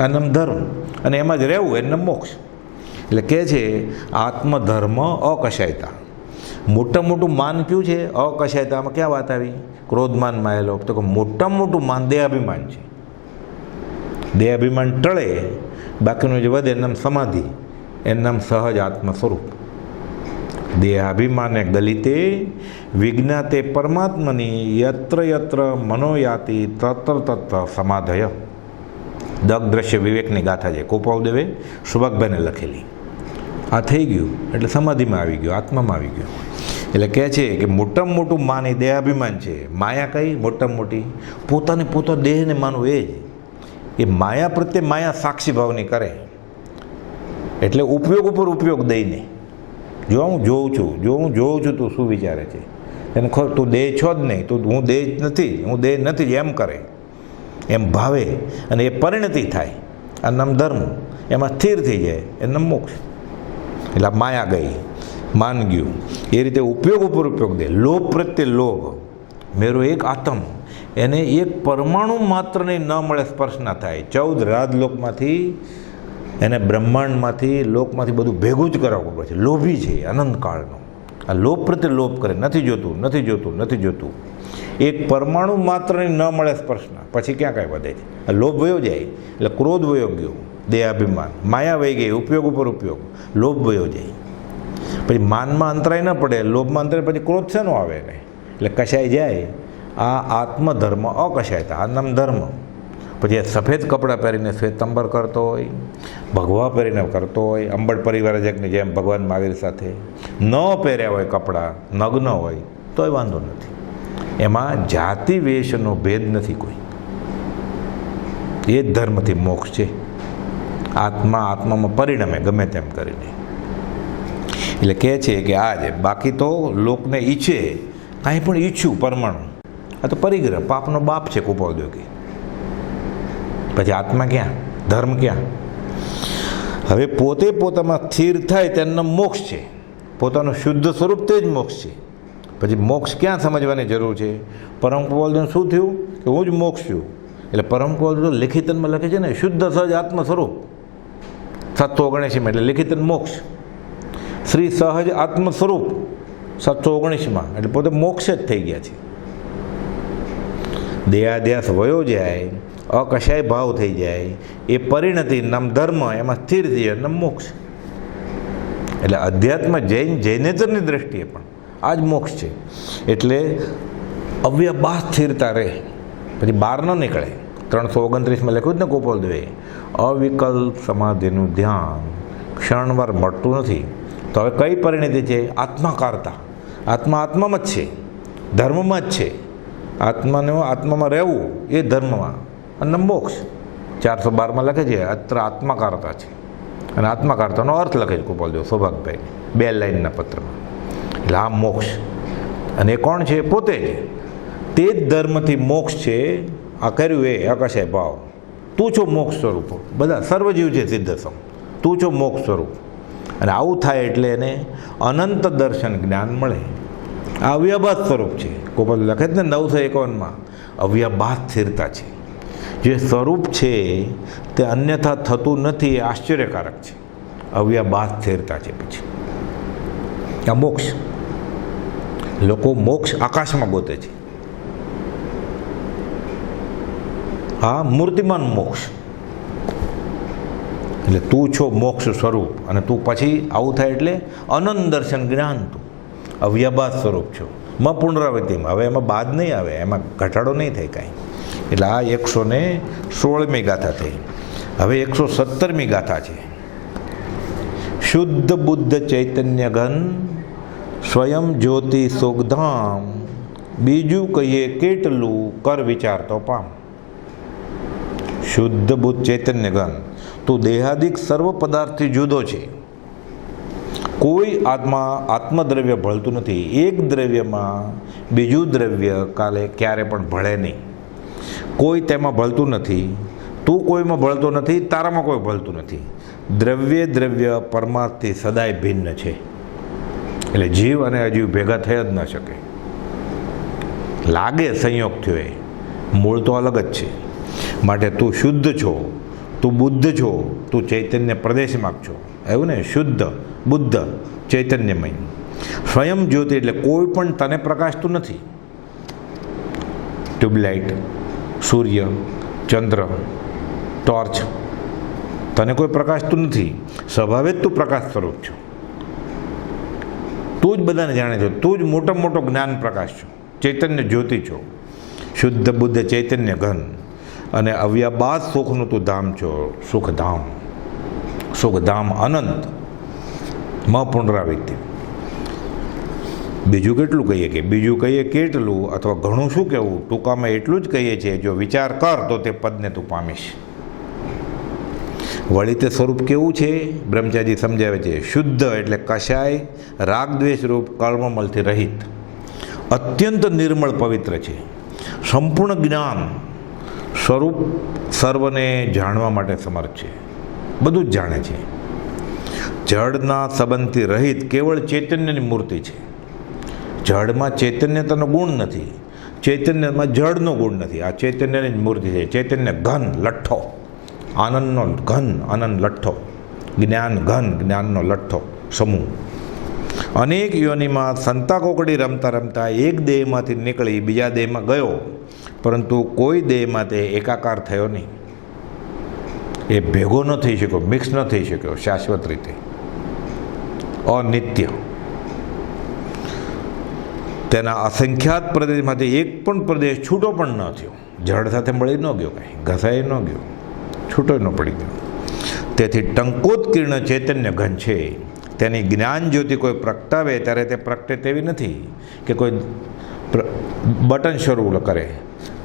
આનું ધર્મ. અને એમાં જ રહેવું, એનું મોક્ષ. એટલે કહે છે આત્મધર્મ અકશાયતા. મોટામાં મોટું માન કયું છે? અકશાયતામાં ક્યાં વાત આવી? ક્રોધમાનમાં આવેલો. તો કે મોટામાં મોટું માન દેહાભિમાન છે. દેહાભિમાન ટળે, બાકીનું જે વધે એનું નામ સમાધિ, એનું નામ સહજ આત્મ સ્વરૂપ. દેહાભિમાને ગલિતે વિજ્ઞાતે પરમાત્મની યત્ર યત્ર મનોયાતિ તત્ર તત્ર સમાધય. દગ દ્રશ્ય વિવેકની ગાથા છે, ગોપાલદેવે સુભાગભાઈને લખેલી. આ થઈ ગયું એટલે સમાધિમાં આવી ગયું, આત્મામાં આવી ગયું. એટલે કહે છે કે મોટામાં મોટું માન એ દેહાભિમાન છે. માયા કઈ મોટામાં મોટી? પોતાને પોતા દેહને માનવું એ જ. એ માયા પ્રત્યે માયા સાક્ષી ભાવની કરે. એટલે ઉપયોગ ઉપર ઉપયોગ દઈને, જો હું જોઉં છું તું શું વિચારે છે, એને તું દેહ છો જ નહીં, તું હું દેહ જ નથી, હું દેહ નથી એમ કરે, એમ ભાવે, અને એ પરિણતિ થાય. આ નામ ધર્મ, એમાં સ્થિર થઈ જાય, એનું મોક્ષ. એટલે માયા ગઈ, માન ગયું. એ રીતે ઉપયોગ ઉપર ઉપયોગ દે. લોભ પ્રત્યે લોભ, મેરો એક આત્મ, એને એક પરમાણુ માત્રને ન મળે, સ્પર્શ ના થાય. 14 રાજલોકમાંથી, એને બ્રહ્માંડમાંથી, લોકમાંથી બધું ભેગું જ કરાવવું પડે છે. લોભી છે અનંતકાળનો. આ લોભ પ્રત્યે લોભ કરે, નથી જોતું. એક પરમાણુ માત્રને ન મળે સ્પર્શના, પછી ક્યાં કાંઈ વધે છે. આ લોભ વયો જાય એટલે ક્રોધ વયો ગયો, દેહાભિમાન. માયા વહી ગઈ, ઉપયોગ ઉપર ઉપયોગ, લોભ વયો જાય. પછી માનમાં અંતરાય ન પડે, લોભમાં અંતરાય, પછી ક્રોધ શેનો આવે ને? એટલે કશાય જાય. આ આત્મધર્મ અકશાયતા, આ નામ ધર્મ. પછી સફેદ કપડાં પહેરીને શ્વેતંબર કરતો હોય, ભગવા પહેરીને કરતો હોય, અંબડ પરિવારજકની જેમ ભગવાન મહાવીર સાથે ન પહેર્યા હોય કપડાં, નગ્ન હોય, તોય વાંધો નથી. એમાં જાતિ વેશનો ભેદ નથી કોઈ. એ જ ધર્મથી મોક્ષ છે. આત્મા આત્મામાં પરિણમે ગમે તેમ કરીને. એટલે કહે છે કે આ જ બાકી તો લોકને ઈચ્છે કાંઈ પણ ઈચ્છ્યું પરમાણુ, આ તો પરિગ્રહ, પાપનો બાપ છે કુપોદ્યોગી. પછી આત્મા ક્યાં, ધર્મ ક્યાં? હવે પોતે પોતામાં સ્થિર થાય તેનો મોક્ષ છે. પોતાનું શુદ્ધ સ્વરૂપ તે જ મોક્ષ છે. પછી મોક્ષ ક્યાં સમજવાની જરૂર છે? પરમ કુપોદ્યોગીને શું થયું કે હું જ મોક્ષ છું. એટલે પરમ કુપોદ્યોગી લિખિતનમાં લખે છે ને શુદ્ધ સહજ આત્મ સ્વરૂપ 779 એટલે લિખિતન મોક્ષ. શ્રી સહજ આત્મ સ્વરૂપ 719 એટલે પોતે મોક્ષ જ થઈ ગયા છે. દેહાધ્યાસ વયો જાય, અકશાય ભાવ થઈ જાય, એ પરિણતિ નામ ધર્મ એમાં સ્થિર થઈ જાય નામ મોક્ષ. એટલે અધ્યાત્મ જૈનેતરની દ્રષ્ટિએ પણ આ જ મોક્ષ છે. એટલે અવ્યબાહ સ્થિરતા રહે, પછી બહાર ન નીકળે. 329 લખ્યું જ ને ગોપાલદેવે, અવિકલ્પ સમાધિનું ધ્યાન ક્ષણવાર મળતું નથી. તો હવે કઈ પરિણતિ છે? આત્માકારતા. આત્મા આત્મામાં જ છે, ધર્મમાં જ છે. આત્મામાં રહેવું એ ધર્મમાં, અને મોક્ષ 412 લખે છે અત્ર આત્માકારતા છે. અને આત્માકારતાનો અર્થ લખે છે ગોપાલદેવ સૌભાગભાઈ 2 લાઈનના પત્રમાં. એટલે આ મોક્ષ. અને એ કોણ છે? પોતે જ. તે જ ધર્મથી મોક્ષ છે. આ કર્યું એ અકશાય ભાવ. તું છો મોક્ષ સ્વરૂપ. બધા સર્વજીવ છે સિદ્ધસમ, તું છો મોક્ષ સ્વરૂપ. અને આવું થાય એટલે એને અનંત દર્શન જ્ઞાન મળે. આ અવ્યભાત સ્વરૂપ છે. ગોપાલ લખે જ ને 951 અવ્યભાત સ્થિરતા છે. જે સ્વરૂપ છે તે અન્યથા થતું નથી, એ આશ્ચર્યકારક છે. અવ્યભાત સ્થિરતા છે. પછી આ મોક્ષ. લોકો મોક્ષ આકાશમાં ગોતે છે. આ મૂર્તિમાન મોક્ષ. એટલે તું છો મોક્ષ સ્વરૂપ. અને તું પછી આવું થાય એટલે અનંત દર્શન જ્ઞાન. તું અવ્યભાત સ્વરૂપ છો. પુનરાવૃત્તિમાં હવે એમાં બાદ નહીં આવે, એમાં ઘટાડો નહીં થાય કાંઈ. એટલે આ 116મી ગાથા થઈ. હવે 117મી ગાથા છે. શુદ્ધ બુદ્ધ ચૈતન્ય ઘન સ્વયં જ્યોતિ સુખધામ, બીજું કહીએ કેટલું કર વિચાર તો પામ. શુદ્ધ બુદ્ધ ચૈતન્ય ઘન, તું દેહાદિક સર્વ પદાર્થથી જુદો છે. કોઈ આત્મદ્રવ્ય ભળતું નથી. એક દ્રવ્યમાં બીજું દ્રવ્ય ક્યારે પણ ભળે નહીં. કોઈ તેમાં ભળતું નથી. તું કોઈમાં ભળતો નથી, તારામાં કોઈ ભળતું નથી. દ્રવ્ય પરમાર્થથી સદાય ભિન્ન છે. એટલે જીવ અને અજીવ ભેગા થઈ જ ન શકે. લાગે સંયોગ થયો, એ મૂળ તો અલગ જ છે. માટે તું શુદ્ધ છો, તું બુદ્ધ છો, તું ચૈતન્ય પ્રદેશમાં છો. એવું ને, શુદ્ધ બુદ્ધ ચૈતન્યમય. સ્વયં જ્યોતિ એટલે કોઈ પણ તને પ્રકાશતું નથી. ટ્યુબલાઇટ, સૂર્ય, ચંદ્ર, ટોર્ચ, તને કોઈ પ્રકાશતું નથી. સ્વભાવે જ તું પ્રકાશ સ્વરૂપ છો. તું જ બધાને જાણે છો. તું જ મોટામાં મોટો જ્ઞાન પ્રકાશ છો. ચૈતન્ય જ્યોતિ છો. શુદ્ધ બુદ્ધ ચૈતન્ય ઘન. અને અવ્યબાદ સુખનું તું ધામ છો. સુખધામ. સુખધામ અનંત. પુનરાવૃત્તિ. બીજું કેટલું કહીએ કે બીજું કહીએ કેટલું અથવા ઘણું શું કહેવું? ટૂંકામાં એટલું જ કહીએ છીએ, જો વિચાર કર તો તે પદને તું પામીશ. વળી તે સ્વરૂપ કેવું છે? બ્રહ્મચારી સમજાવે છે. શુદ્ધ એટલે કશાય રાગ દ્વેષ રૂપ કળમળથી રહિત, અત્યંત નિર્મળ પવિત્ર છે. સંપૂર્ણ જ્ઞાન સ્વરૂપ સર્વને જાણવા માટે સમર્થ છે. બધું જ જાણે છે. જળના સંબંધથી રહિત કેવળ ચૈતન્યની મૂર્તિ છે. જળમાં ચૈતન્યતાનો ગુણ નથી, ચૈતન્યમાં જળનો ગુણ નથી. આ ચૈતન્યની જ મૂર્તિ છે. ચૈતન્ય ઘન લઠ્ઠો, આનંદનો ઘન આનંદ લઠ્ઠો, જ્ઞાન ઘન જ્ઞાનનો લઠ્ઠો સમૂહ. અનેક યોનિમાં સંતા કોકડી રમતા રમતા એક દેહમાંથી નીકળી બીજા દેહમાં ગયો, પરંતુ કોઈ દેહમાં તે એકાકાર થયો નહીં. એ ભેગો ન થઈ શક્યો, મિક્સ ન થઈ શક્યો શાશ્વત રીતે. અનિત્ય. તેના અસંખ્યાત પ્રદેશમાંથી એક પણ પ્રદેશ છૂટો પણ ન થયો. જળ સાથે મળી ન ગયો, કાંઈ ઘસાઈ ન ગયો, છૂટો ન પડી ગયો. તેથી ટંકોત્કીર્ણ ચૈતન્ય ઘન છે. તેની જ્ઞાન જ્યોતિ કોઈ પ્રગટાવે ત્યારે તે પ્રગટે તેવી નથી કે કોઈ બટન શરૂ કરે,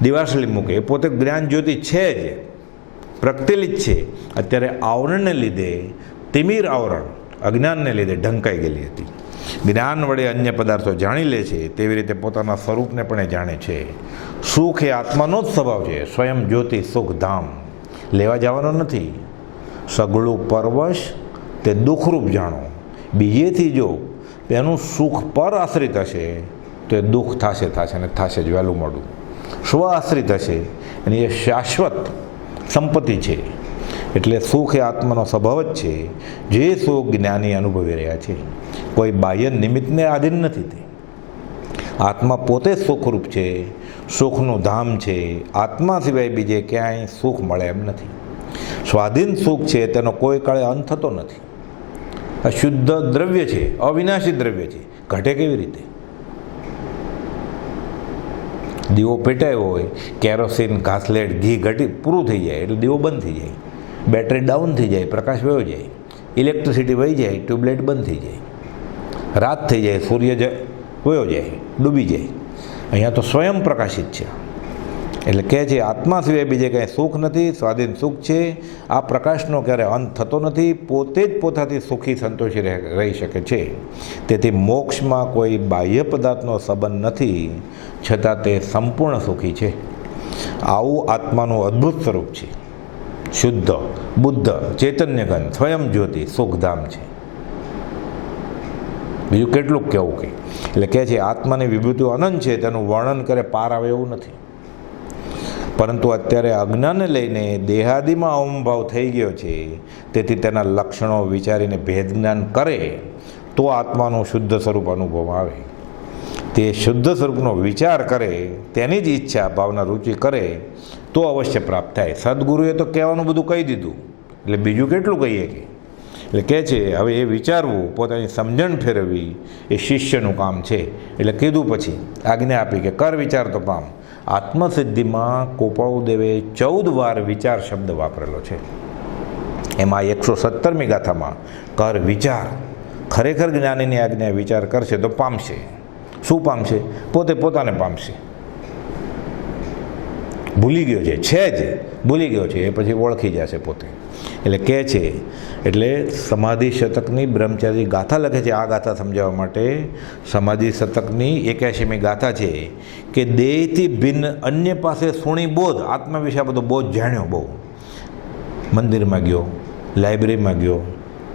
દિવાસળી મૂકે. એ પોતે જ્ઞાન જ્યોતિ છે જ, પ્રગટેલી જ છે. અત્યારે આવરણને લીધે, તિમિર આવરણ અજ્ઞાનને લીધે ઢંકાઈ ગયેલી હતી. જ્ઞાન વડે અન્ય પદાર્થો જાણી લે છે તેવી રીતે પોતાના સ્વરૂપને પણ એ જાણે છે. સુખ એ આત્માનો જ સ્વભાવ છે. સ્વયં જ્યોતિ સુખ ધામ, લેવા જવાનો નથી. સગળું પરવશ તે દુઃખરૂપ જાણો. બીજેથી જો એનું સુખ પર આશ્રિત હશે તો એ દુઃખ થશે ને થશે જ વહેલું મોડું. સ્વ આશ્રિત હશે અને એ શાશ્વત સંપત્તિ છે. એટલે સુખ એ આત્માનો સ્વભાવ જ છે. જે સુખ જ્ઞાની અનુભવી રહ્યા છે, કોઈ બાહ્ય નિમિત્તને આધીન નથી. તે આત્મા પોતે સુખરૂપ છે, સુખનું ધામ છે. આત્મા સિવાય બીજે ક્યાંય સુખ મળે એમ નથી. સ્વાધીન સુખ છે તેનો કોઈ કાળે અંત થતો નથી. અશુદ્ધ દ્રવ્ય છે, અવિનાશી દ્રવ્ય છે, ઘટે કેવી રીતે? દીવો પેટાયો હોય, કેરોસીન, ઘાસલેટ, ઘી ઘટી પૂરું થઈ જાય એટલે દીવો બંધ થઈ જાય. બેટરી ડાઉન થઈ જાય, પ્રકાશ વયો જાય, ઇલેક્ટ્રિસિટી વહી જાય, ટ્યુબલાઇટ બંધ થઈ જાય, રાત થઈ જાય, સૂર્ય વયો જાય, ડૂબી જાય. અહીંયા તો સ્વયં પ્રકાશિત છે. એટલે કહે છે આત્મા સિવાય બીજે કંઈ સુખ નથી, સ્વાધીન સુખ છે. આ પ્રકાશનો ક્યારે અંત થતો નથી. પોતે જ પોતાથી સુખી સંતોષી રહી શકે છે. તેથી મોક્ષમાં કોઈ બાહ્ય પદાર્થનો સંબંધ નથી, છતાં તે સંપૂર્ણ સુખી છે. આવું આત્માનું અદ્ભુત સ્વરૂપ છે. શુદ્ધ, બુદ્ધ, ચૈતન્યઘન, સ્વયં જ્યોતિ, સુખધામ છે. બીજું કેટલું કહેવું કંઈ. એટલે કહે છે આત્માની વિભૂતિઓ અનંત છે, તેનું વર્ણન કરે પાર આવે એવું નથી. પરંતુ અત્યારે અજ્ઞાનને લઈને દેહાદિમાં અહંભાવ થઈ ગયો છે. તેથી તેના લક્ષણો વિચારીને ભેદ જ્ઞાન કરે તો આત્માનું શુદ્ધ સ્વરૂપ અનુભવમાં આવે. તે શુદ્ધ સ્વરૂપનો વિચાર કરે, તેની જ ઈચ્છા, ભાવના, રુચિ કરે તો અવશ્ય પ્રાપ્ત થાય. સદગુરુએ તો કહેવાનું બધું કહી દીધું, એટલે બીજું કેટલું કહીએ કે. એટલે કહે છે હવે એ વિચારવું, પોતાની સમજણ ફેરવવી એ શિષ્યનું કામ છે. એટલે કીધું પછી આજ્ઞા આપી કે કર વિચાર તો પામ. આત્મસિદ્ધિમાં ગોપાળદેવે 14 વાર વિચાર શબ્દ વાપરેલો છે. એમાં 117મી ગાથામાં કર વિચાર. ખરેખર જ્ઞાનીની આજ્ઞા વિચાર કરશે તો પામશે. શું પામશે? પોતે પોતાને પામશે. ભૂલી ગયો છે જ ભૂલી ગયો છે, એ પછી ઓળખી જશે પોતે. એટલે કહે છે, એટલે સમાધિ શતકની બ્રહ્મચારી ગાથા લખે છે. આ ગાથા સમજાવવા માટે સમાધિ શતકની 81મી ગાથા છે કે દેહથી ભિન્ન અન્ય પાસે સુણી બોધ. આત્મા વિશે આ બધો બોધ જાણ્યો બહુ. મંદિરમાં ગયો, લાઇબ્રેરીમાં ગયો,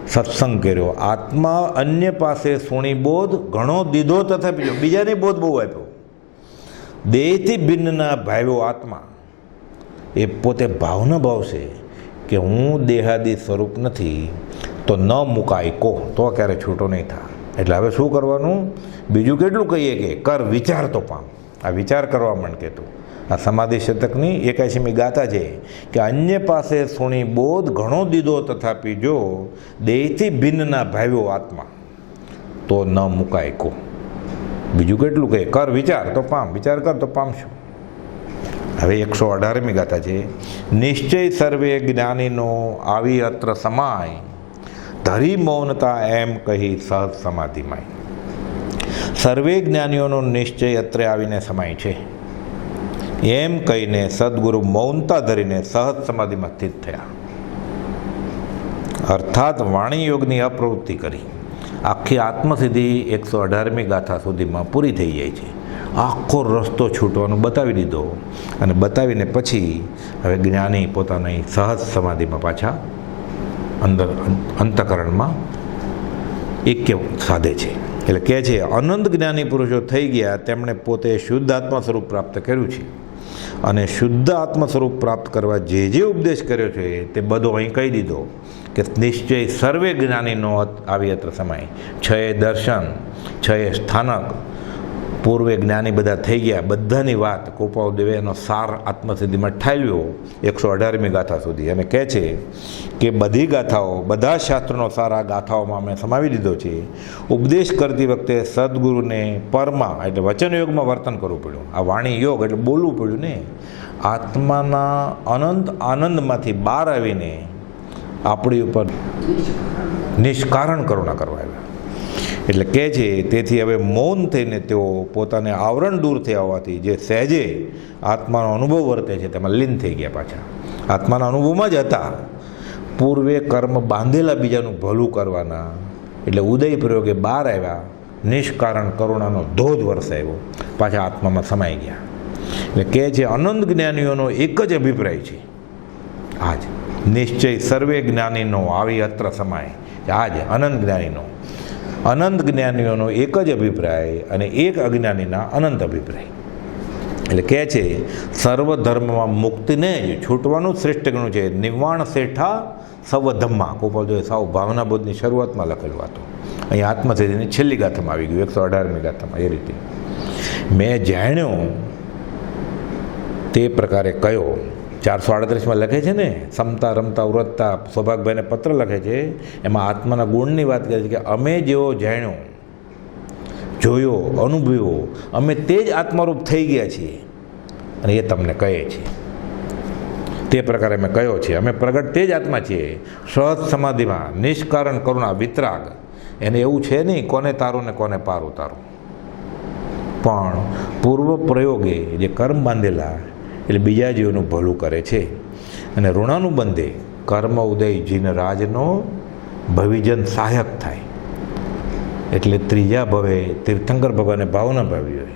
સત્સંગ કર્યો. આત્મા અન્ય પાસે સુણી બોધ ઘણો દીધો તથા બીજાને બોધ બહુ આપ્યો. દેહથી ભિન્નના ભાવ્યો આત્મા એ પોતે ભાવના ભાવશે કે હું દેહાદી સ્વરૂપ નથી, તો ન મુકાય કો, તો ક્યારે છૂટો નહીં થાય. એટલે હવે શું કરવાનું? બીજું કેટલું કહીએ કે કર વિચાર તો પામ. આ વિચાર કરવા માંડ કે તું. આ સમાધિ શતકની 81મી ગાથા છે કે અન્ય પાસે સુણી બોધ ઘણો દીધો તથાપી જો દેહથી ભિન્નના ભાવ્યો આત્મા, તો ન મુકાય કો. બીજું કેટલું કહે કર વિચાર તો પામ. વિચાર કર તો પામશું. હવે 118મી ગાથા છે. નિશ્ચય સર્વે જ્ઞાનીનો આવી અત્ર સમાય, ધરી મૌનતા એમ કહી સહજ સમાધિમાં. સર્વે જ્ઞાનીઓનો નિશ્ચય અત્રે આવીને સમાય છે એમ કહીને સદગુરુ મૌનતા ધરીને સહજ સમાધિમાં સ્થિત થયા. અર્થાત વાણી યોગની અપ્રવૃત્તિ કરી. આખી આત્મસિદ્ધિ 118મી ગાથા સુધીમાં પૂરી થઈ જાય છે. આખો રસ્તો છૂટવાનો બતાવી દીધો અને બતાવીને પછી હવે જ્ઞાની પોતાની સહજ સમાધિમાં પાછા અંદર અંતઃકરણમાં એક્ય સાધે છે. એટલે કહે છે અનંત જ્ઞાની પુરુષો થઈ ગયા, તેમણે પોતે શુદ્ધ આત્મા સ્વરૂપ પ્રાપ્ત કર્યું છે. અને શુદ્ધ આત્મ સ્વરૂપ પ્રાપ્ત કરવા જે ઉપદેશ કર્યો છે તે બધો અહીં કહી દીધો કે નિશ્ચય સર્વે જ્ઞાનીનો આવી અત્ર સમાય. 6 દર્શન, 6 સ્થાનક, પૂર્વે જ્ઞાની બધા થઈ ગયા. બધાની વાત ગોપાળદેવે એનો સાર આત્મસિદ્ધિમાં ઠાલવ્યો 118મી ગાથા સુધી. અને કહે છે કે બધી ગાથાઓ, બધા શાસ્ત્રોનો સાર આ ગાથાઓમાં અમે સમાવી દીધો છે. ઉપદેશ કરતી વખતે સદગુરુને પરમાં એટલે વચન યોગમાં વર્તન કરવું પડ્યું. આ વાણી યોગ એટલે બોલવું પડ્યું ને. આત્માના અનંત આનંદમાંથી બહાર આવીને આપણી ઉપર નિષ્કારણ કરુણા કરવા આવ્યા. એટલે કહે છે, તેથી હવે મૌન થઈને તેઓ પોતાને આવરણ દૂર થયા હોવાથી જે સહેજે આત્માનો અનુભવ વર્તે છે તેમાં લીન થઈ ગયા. પાછા આત્માના અનુભવમાં જ હતા. પૂર્વે કર્મ બાંધેલા બીજાનું ભલું કરવાના, એટલે ઉદય પ્રયોગે બહાર આવ્યા, નિષ્કારણ કરુણાનો ધોધ વરસાવ્યો, પાછા આત્મામાં સમાઈ ગયા. એટલે કહે છે, અનંત જ્ઞાનીઓનો એક જ અભિપ્રાય છે આજ, નિશ્ચય સર્વે જ્ઞાનીનો આવી અત્ર સમાય. આજ અનંત જ્ઞાનીઓનો એક જ અભિપ્રાય અને એક અજ્ઞાનીના અનંત અભિપ્રાય. એટલે કહે છે, સર્વ ધર્મમાં મુક્તિને જ છૂટવાનું શ્રેષ્ઠ ગણું છે. નિર્વાણ શેઠા સવ ધમ્મા. કોપલ જોઈએ સાવ ભાવનાબોધની શરૂઆતમાં લખેલું હતું. અહીં આત્મસિદ્ધિની છેલ્લી ગાથામાં આવી ગયું, 118મી ગાથામાં. એ રીતે મેં જાણ્યો તે પ્રકારે કયો. 438માં લખે છે ને, સમતા રમતા વ્રતતા સૌભાગભાઈને પત્ર લખે છે, એમાં આત્માના ગુણની વાત કરે છે કે અમે જેવો જાણ્યો, જોયો, અનુભવ્યો, અમે તે જ આત્મારૂપ થઈ ગયા છીએ અને એ તમને કહે છે. તે પ્રકારે અમે કયો છે, અમે પ્રગટ તે જ આત્મા છીએ, સહજ સમાધિમાં નિષ્કારણ કરુણા વિતરાગ. એને એવું છે નહીં કોને તારું ને કોને પાર ઉતારું, પણ પૂર્વ પ્રયોગે જે કર્મ બાંધેલા એટલે બીજા જીવનું ભલું કરે છે. અને ઋણાનુબંધે કર્મ ઉદય જીન રાજનો ભવિજન સહાયક થાય. એટલે ત્રીજા ભવે તીર્થંકર ભગવાને ભાવના ભાવી હોય.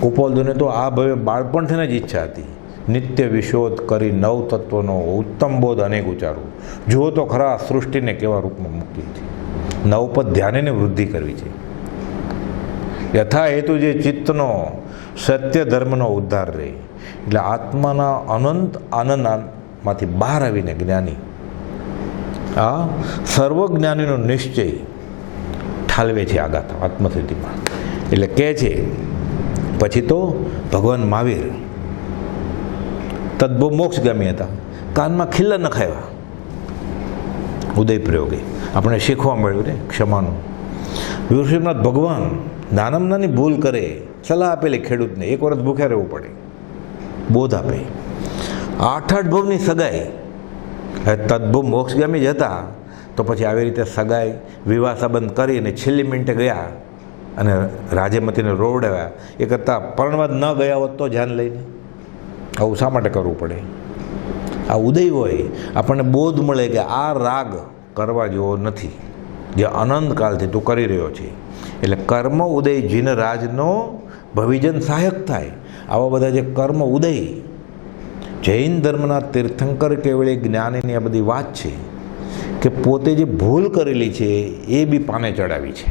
કુપોલદોને તો આ ભવે બાળપણથીને જ ઈચ્છા હતી, નિત્ય વિશોધ કરી નવ તત્વનો ઉત્તમ બોધ અનેક ઉચ્ચારવું. જુઓ તો ખરા સૃષ્ટિને કેવા રૂપમાં મૂકી છે, નવપદ ધ્યાનને વૃદ્ધિ કરવી છે. યથા હેતુ જે ચિત્તનો સત્ય ધર્મનો ઉદ્ધાર રહે. એટલે આત્માના અનંત આનંદમાંથી બહાર આવીને જ્ઞાની આ સર્વજ્ઞાનીનો નિશ્ચય ઠાલવે છે આ ગાથા આત્મસિદ્ધિમાં. એટલે કહે છે, પછી તો ભગવાન મહાવીર તદ્ભવ મોક્ષગામી હતા, કાનમાં ખીલ્લા નખાવ્યા. ઉદય પ્રયોગે આપણે શીખવા મળ્યું ને ક્ષમાનું. વિભૂષણનાથ ભગવાન નાનામાં નાની ભૂલ કરે, સલાહ આપેલી ખેડૂતને, એક વર્ષ ભૂખ્યા રહેવું પડે, બોધ આપે. 8 ભવની સગાઈ, તદ્ભવ મોક્ષગામી જ હતા તો પછી આવી રીતે સગાઈ વિવાહ સંબંધ કરીને છેલ્લી મિનિટે ગયા અને રાજ્યમતીને રોવડાવ્યા. એ કરતાં પરણવા ન ગયા હોત તો ધ્યાન લઈને આવું શા માટે કરવું પડે? આ ઉદય હોય, આપણને બોધ મળે કે આ રાગ કરવા જેવો નથી, જે અનંતકાલથી તું કરી રહ્યો છે. એટલે કર્મ ઉદય જીન રાજનો ભવિજન સહાયક થાય. આવા બધા જે કર્મ ઉદય, જૈન ધર્મના તીર્થંકર કેવળે જ્ઞાનીની આ બધી વાત છે કે પોતે જે ભૂલ કરેલી છે એ બી પાને ચડાવી છે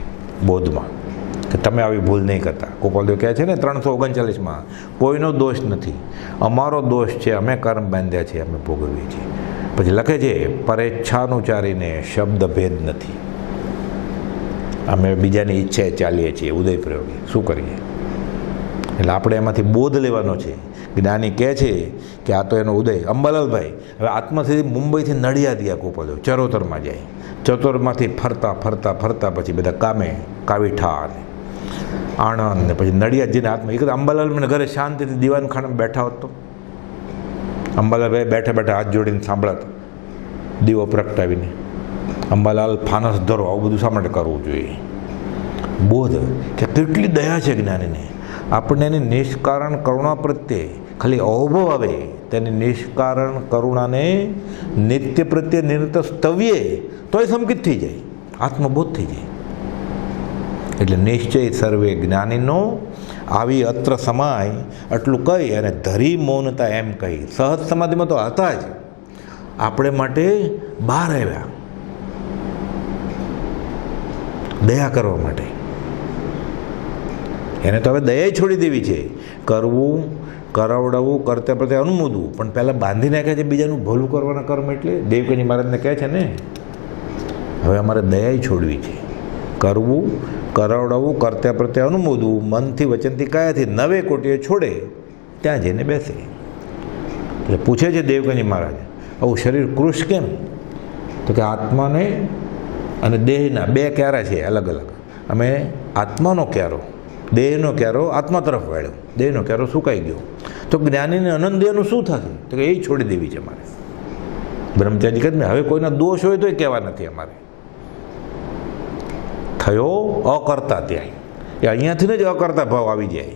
બોધમાં, કે તમે આવી ભૂલ નહીં કરતા. ગોપાલદેવ કહે છે ને 339માં, કોઈનો દોષ નથી, અમારો દોષ છે, અમે કર્મ બાંધ્યા છે, અમે ભોગવીએ છીએ. પછી લખે છે, પરેચ્છાનુચારીને શબ્દ ભેદ નથી. અમે બીજાની ઈચ્છાએ ચાલીએ છીએ ઉદય પ્રયોગે, શું કરીએ? એટલે આપણે એમાંથી બોધ લેવાનો છે. જ્ઞાની કહે છે કે આ તો એનો ઉદય. અંબાલાલભાઈ હવે આત્મસિદ્ધિ મુંબઈથી નડિયાદ ગયા ગોપાલદેવ, ચરોતરમાં જાય, ચરોતરમાંથી ફરતા ફરતા ફરતા પછી બધા કામે, કાવીઠા ને આણંદ ને પછી નડિયાદ જઈને આત્મા. એક અંબાલાલ મને ઘરે શાંતિથી દીવાનખાનામાં બેઠા હોત તો અંબાલાલભાઈ બેઠા બેઠા હાથ જોડીને સાંભળત, દીવો પ્રગટાવીને, અંબાલાલ ફાનસ ધરો, આવું બધું શા માટે કરવું જોઈએ? બોધ કે કેટલી દયા છે જ્ઞાનીને. આપણને એની નિષ્કારણ કરુણા પ્રત્યે ખાલી અહોભાવ આવે, તેની નિષ્કારણ કરુણાને નિત્ય પ્રત્યે નિરંતર સ્તવ્યે તોય સંકિત થઈ જાય, આત્મબોધ થઈ જાય. એટલે નિશ્ચય સર્વે જ્ઞાનીનો આવી અત્ર સમાય, આટલું કહી અને ધરી મૌનતા એમ કહી. સહજ સમાધિમાં તો હતા જ, આપણે માટે બહાર આવ્યા દયા કરવા માટે. એને તો હવે દયા છોડી દેવી છે. કરવું, કરાવડાવવું, કરતા પ્રત્યે અનુમોદવું, પણ પહેલાં બાંધી નાખ્યા છે બીજાનું ભલું કરવાના કર્મ. એટલે દેવકીજી મહારાજને કહે છે ને, હવે અમારે દયા છોડવી છે. કરવું, કરાવડાવવું, કરતા પ્રત્યે અનુમોદવું, મનથી વચનથી કાયાથી 9 કોટીએ છોડે ત્યાં જઈને બેસે. એટલે પૂછે છે દેવકીજી મહારાજ, આવું શરીર કૃષ કેમ? તો કે આત્માને અને દેહના 2 ક્યારા છે અલગ અલગ. અમે આત્માનો ક્યારો, દેહનો ક્યારો આત્મા તરફ વાળ્યો, દેહનો ક્યારો સુકાઈ ગયો. તો જ્ઞાનીને અનંત દેહનું શું થશે? તો કે એ છોડી દેવી છે મારે. બ્રહ્મચારી કહે હવે કોઈના દોષ હોય તોય કહેવા નથી અમારે. થયો અકર્તા ત્યાં એ અહીંયાથી જ અકર્તા ભાવ આવી જાય.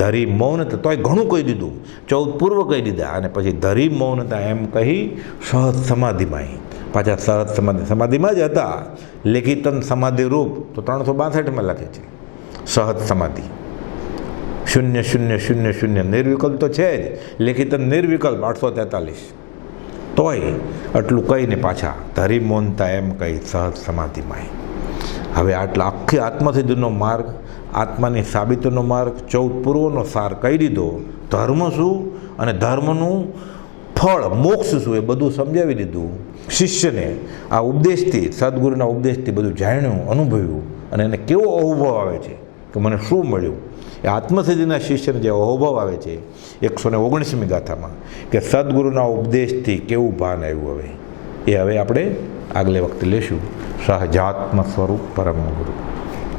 ધરી મૌનતા તોય ઘણું કહી દીધું, 14 પૂર્વ કહી દીધા, અને પછી ધરી મૌનતા એમ કહી સહજ સમાધિમાં, પાછા સહજ સમાધિમાં જ હતા. લેખિતન સમાધિ રૂપ તો 362માં લખે છે સહજ સમાધિ. 0 0 0 0 નિર્વિકલ્પ તો છે જ, લેખિતન નિર્વિકલ્પ 843. તોય આટલું કહીને પાછા ધરી મૌનતા એમ કહી સહજ સમાધિમાં. હવે આટલા આખી આત્મસિદ્ધિનો માર્ગ, આત્માની સાબિતીનો માર્ગ, 14 પૂર્વનો સાર કહી દીધો. ધર્મ શું અને ધર્મનું ફળ મોક્ષ શું એ બધું સમજાવી દીધું. શિષ્યને આ ઉપદેશથી, સદગુરુના ઉપદેશથી બધું જાણ્યું, અનુભવ્યું, અને એને કેવો અનુભવ આવે છે કે મને શું મળ્યું. એ આત્મસિદ્ધિના શિષ્યને જે અનુભવ આવે છે 119મી ગાથામાં, કે સદગુરુના ઉપદેશથી કેવું ભાન આવ્યું, હવે આપણે આગલે વખતે લેશું. સહજાત્મ સ્વરૂપ પરમ ગુરુ.